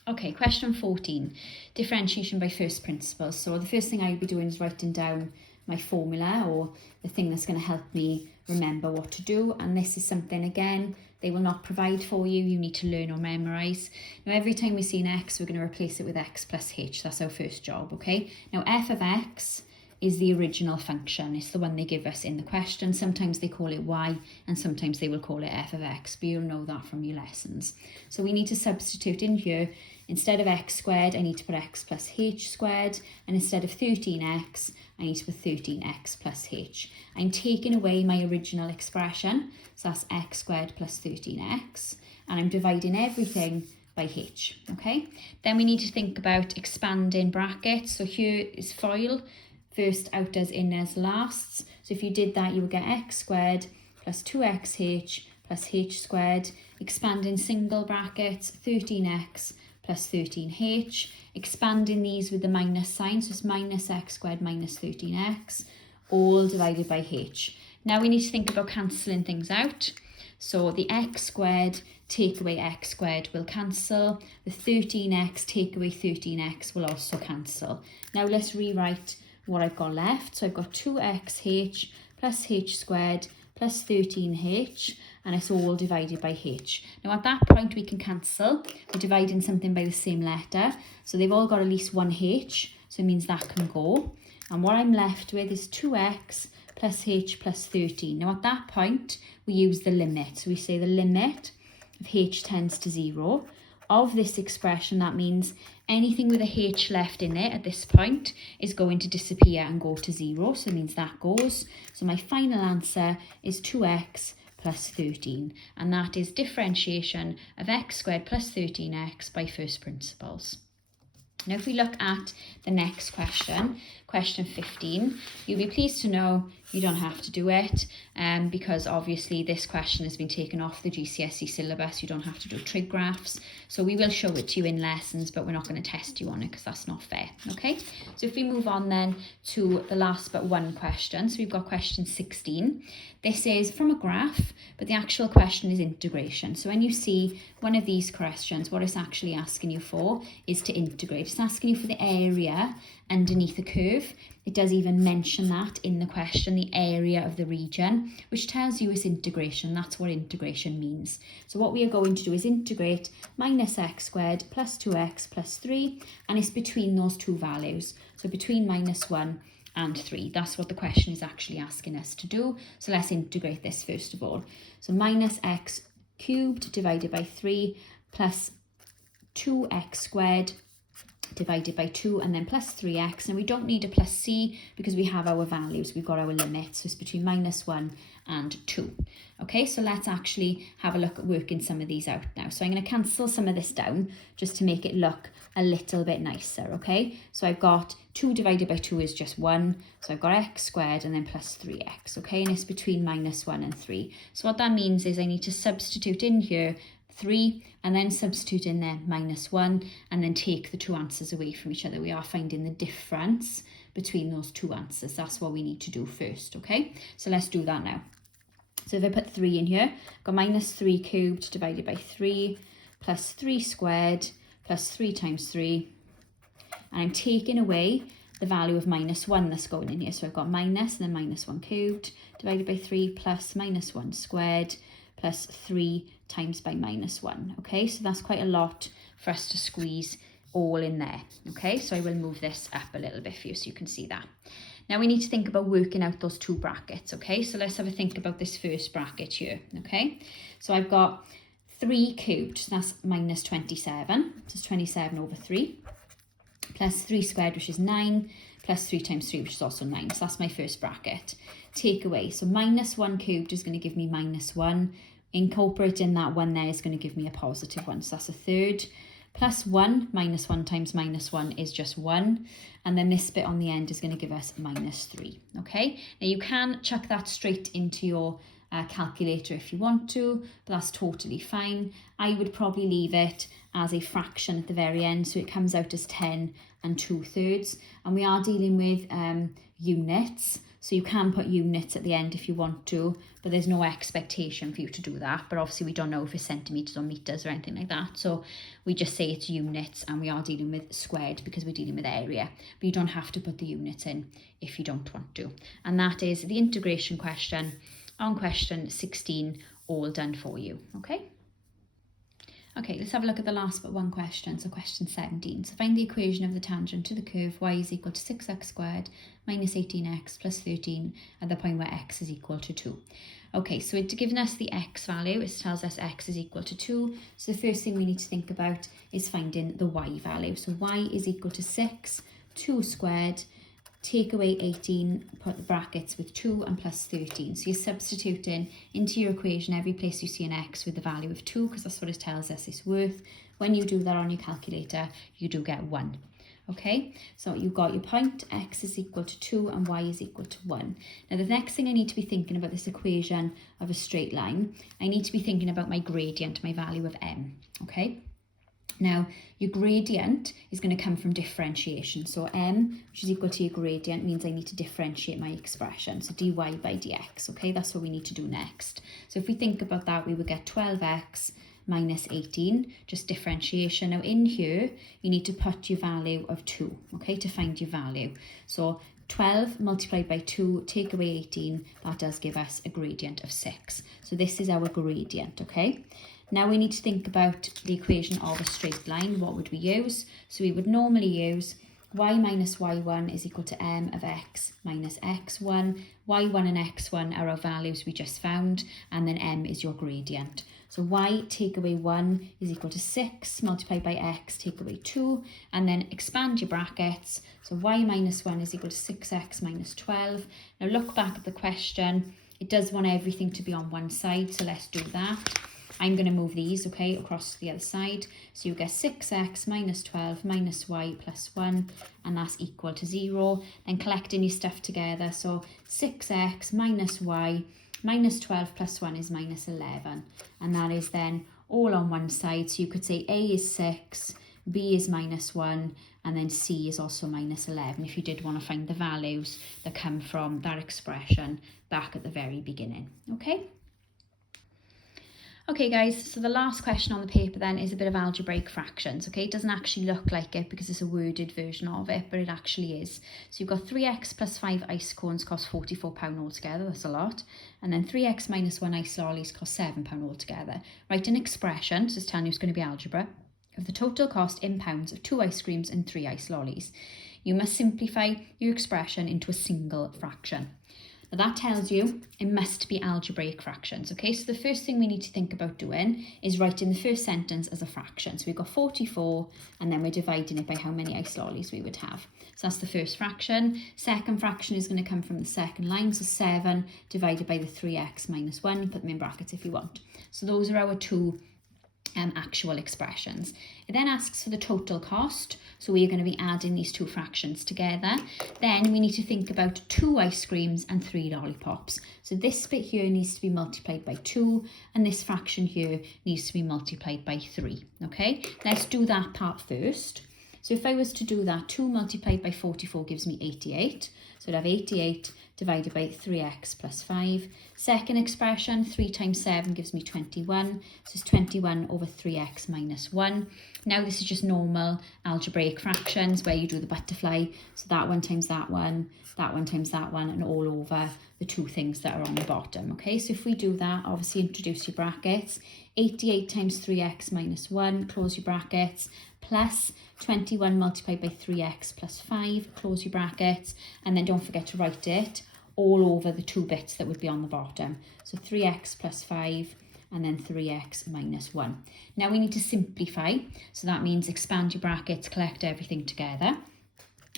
Okay, question 14, differentiation by first principles. So the first thing I'll be doing is writing down my formula, or the thing that's going to help me remember what to do. And this is something, again, they will not provide for you. You need to learn or memorise. Now, every time we see an x, we're going to replace it with x plus h. That's our first job, okay? Now, f of x is the original function. It's the one they give us in the question. Sometimes they call it y and sometimes they will call it f of x, but you'll know that from your lessons. So we need to substitute in here. Instead of x squared, I need to put x plus h squared, and instead of 13x, I need to put 13x plus h. I'm taking away my original expression, so that's x squared plus 13x, and I'm dividing everything by h, okay? Then we need to think about expanding brackets. So here is FOIL, first outers, inners, lasts. So if you did that, you would get x squared plus 2xh plus h squared. Expanding single brackets, 13x plus 13h. Expanding these with the minus sign, so it's minus x squared minus 13x, all divided by h. Now we need to think about cancelling things out. So the x squared take away x squared will cancel. The 13x take away 13x will also cancel. Now let's rewrite what I've got left. So I've got 2xh plus h squared plus 13h, and it's all divided by h. Now at that point we can cancel. We're dividing something by the same letter, so they've all got at least one h, so it means that can go. And what I'm left with is 2x plus h plus 13. Now at that point we use the limit. So we say the limit of h tends to 0 of this expression. That means anything with a h left in it at this point is going to disappear and go to 0. So it means that goes. So my final answer is 2x plus 13. And that is differentiation of x squared plus 13x by first principles. Now if we look at the next question, question 15, you'll be pleased to know you don't have to do it because obviously this question has been taken off the GCSE syllabus. You don't have to do trig graphs. So we will show it to you in lessons, but we're not going to test you on it because that's not fair. Okay, so if we move on then to the last but one question. So we've got question 16. This is from a graph, but the actual question is integration. So when you see one of these questions, what it's actually asking you for is to integrate. It's asking you for the area underneath the curve. It does even mention that in the question, the area of the region, which tells you it's integration. That's what integration means. So what we are going to do is integrate minus x squared plus 2x plus 3, and it's between those two values. So between minus 1 and 3. That's what the question is actually asking us to do. So let's integrate this first of all. So minus x cubed divided by 3 plus 2x squared divided by 2, and then plus 3x, and we don't need a plus c because we have our values, we've got our limits, so it's between minus 1 and 2. Okay, so let's actually have a look at working some of these out now. So I'm going to cancel some of this down just to make it look a little bit nicer. Okay, so I've got 2 divided by 2 is just 1, so I've got x squared and then plus 3x. Okay, and it's between minus 1 and 3. So what that means is I need to substitute in here 3 and then substitute in there minus 1 and then take the two answers away from each other. We are finding the difference between those two answers. That's what we need to do first. Okay, so let's do that now. So if I put 3 in here, I've got minus 3 cubed divided by 3 plus 3 squared plus 3 times 3, and I'm taking away the value of minus 1 that's going in here. So I've got minus and then minus 1 cubed divided by 3 plus minus 1 squared plus 3 times by minus 1. Okay, so that's quite a lot for us to squeeze all in there. Okay, so I will move this up a little bit for you so you can see that. Now we need to think about working out those two brackets. Okay, so let's have a think about this first bracket here. Okay, so I've got 3 cubed, so that's minus 27, so it's 27 over 3, plus 3 squared, which is 9, plus 3 times 3, which is also 9. So that's my first bracket. Take away, so minus 1 cubed is going to give me minus 1. Incorporating that 1 there is going to give me a positive 1, so that's a third. Plus 1 minus 1 times minus 1 is just 1. And then this bit on the end is going to give us minus 3. Okay, now you can chuck that straight into your calculator if you want to, but that's totally fine. I would probably leave it as a fraction at the very end, so it comes out as 10 and 2/3. And we are dealing with units, so you can put units at the end if you want to, but there's no expectation for you to do that. But obviously we don't know if it's centimetres or metres or anything like that, so we just say it's units, and we are dealing with squared because we're dealing with area. But you don't have to put the units in if you don't want to. And that is the integration question on question 16, all done for you. Okay, Okay, let's have a look at the last but one question, so question 17. So find the equation of the tangent to the curve y is equal to 6x squared minus 18x plus 13 at the point where x is equal to 2. Okay, so it's given us the x value, it tells us x is equal to 2. So the first thing we need to think about is finding the y value. So y is equal to 6, 2 squared, take away 18, put the brackets with 2 and plus 13. So you're substituting into your equation every place you see an x with the value of 2, because that's what it tells us it's worth. When you do that on your calculator, you do get 1. Okay, so you've got your point, x is equal to 2 and y is equal to 1. Now the next thing I need to be thinking about this equation of a straight line, I need to be thinking about my gradient, my value of m, okay? Now, your gradient is going to come from differentiation. So m, which is equal to your gradient, means I need to differentiate my expression. So dy by dx, okay? That's what we need to do next. So if we think about that, we would get 12x minus 18, just differentiation. Now in here, you need to put your value of 2, okay, to find your value. So 12 multiplied by 2, take away 18, that does give us a gradient of 6. So this is our gradient, okay? Now we need to think about the equation of a straight line. What would we use? So we would normally use y minus y1 is equal to m of x minus x1. y1 and x1 are our values we just found, and then m is your gradient. So y take away 1 is equal to 6 multiplied by x take away 2, and then expand your brackets. So y minus 1 is equal to 6x minus 12. Now look back at the question. It does want everything to be on one side, so let's do that. I'm going to move these, okay, across to the other side. So you get 6x minus 12 minus y plus 1, and that's equal to 0. Then collecting your stuff together. So 6x minus y minus 12 plus 1 is minus 11. And that is then all on one side. So you could say A is 6, B is minus 1, and then C is also minus 11, if you did want to find the values that come from that expression back at the very beginning, okay? Okay guys, so the last question on the paper then is a bit of algebraic fractions, okay? It doesn't actually look like it because it's a worded version of it, but it actually is. So you've got 3x plus 5 ice cones cost £44 altogether, that's a lot. And then 3x minus 1 ice lollies cost £7 altogether. Write an expression, so it's telling you it's going to be algebra, of the total cost in pounds of 2 ice creams and 3 ice lollies. You must simplify your expression into a single fraction. Now that tells you it must be algebraic fractions, okay? So the first thing we need to think about doing is writing the first sentence as a fraction. So we've got 44, and then we're dividing it by how many ice lollies we would have. So that's the first fraction. Second fraction is going to come from the second line, so 7 divided by the 3x minus 1. You put them in brackets if you want. So those are our two actual expressions. It then asks for the total cost, so we are going to be adding these two fractions together. Then we need to think about 2 ice creams and 3 lollipops. So this bit here needs to be multiplied by 2, and this fraction here needs to be multiplied by 3. Okay, let's do that part first. So if I was to do that, 2 multiplied by 44 gives me 88. So I'd have 88 divided by 3x plus 5. Second expression, 3 times 7 gives me 21. So it's 21 over 3x minus 1. Now this is just normal algebraic fractions where you do the butterfly. So that one times that one times that one, and all over the two things that are on the bottom. Okay, so if we do that, obviously introduce your brackets. 88 times 3x minus 1, close your brackets, plus 21 multiplied by 3x plus 5, close your brackets, and then don't forget to write it all over the two bits that would be on the bottom. So 3x plus 5, and then 3x minus 1. Now we need to simplify, so that means expand your brackets, collect everything together.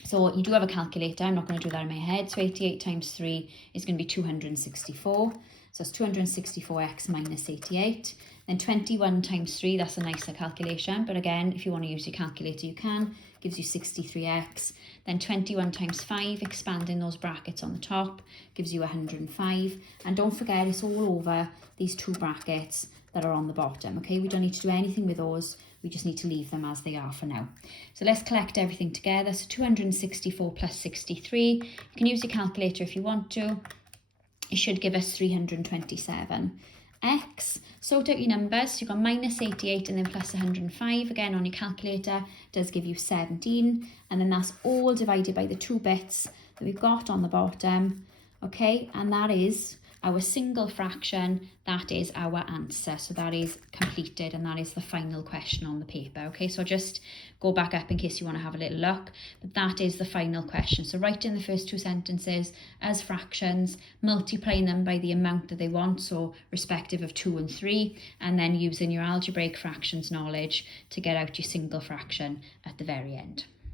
So you do have a calculator, I'm not going to do that in my head. So 88 times 3 is going to be 264. So it's 264x minus 88. Then 21 times 3, that's a nicer calculation. But again, if you want to use your calculator, you can. Gives you 63x. Then 21 times 5, expanding those brackets on the top, gives you 105. And don't forget, it's all over these two brackets that are on the bottom. Okay, we don't need to do anything with those. We just need to leave them as they are for now. So let's collect everything together. So 264 plus 63. You can use your calculator if you want to. It should give us 327. X, sort out your numbers. So you've got minus 88 and then plus 105. Again, on your calculator, does give you 17. And then that's all divided by the two bits that we've got on the bottom. Okay, and that is our single fraction, that is our answer. So that is completed, and that is the final question on the paper. Okay, so just go back up in case you want to have a little look, but that is the final question. So write in the first two sentences as fractions, multiplying them by the amount that they want, so respective of 2 and 3, and then using your algebraic fractions knowledge to get out your single fraction at the very end.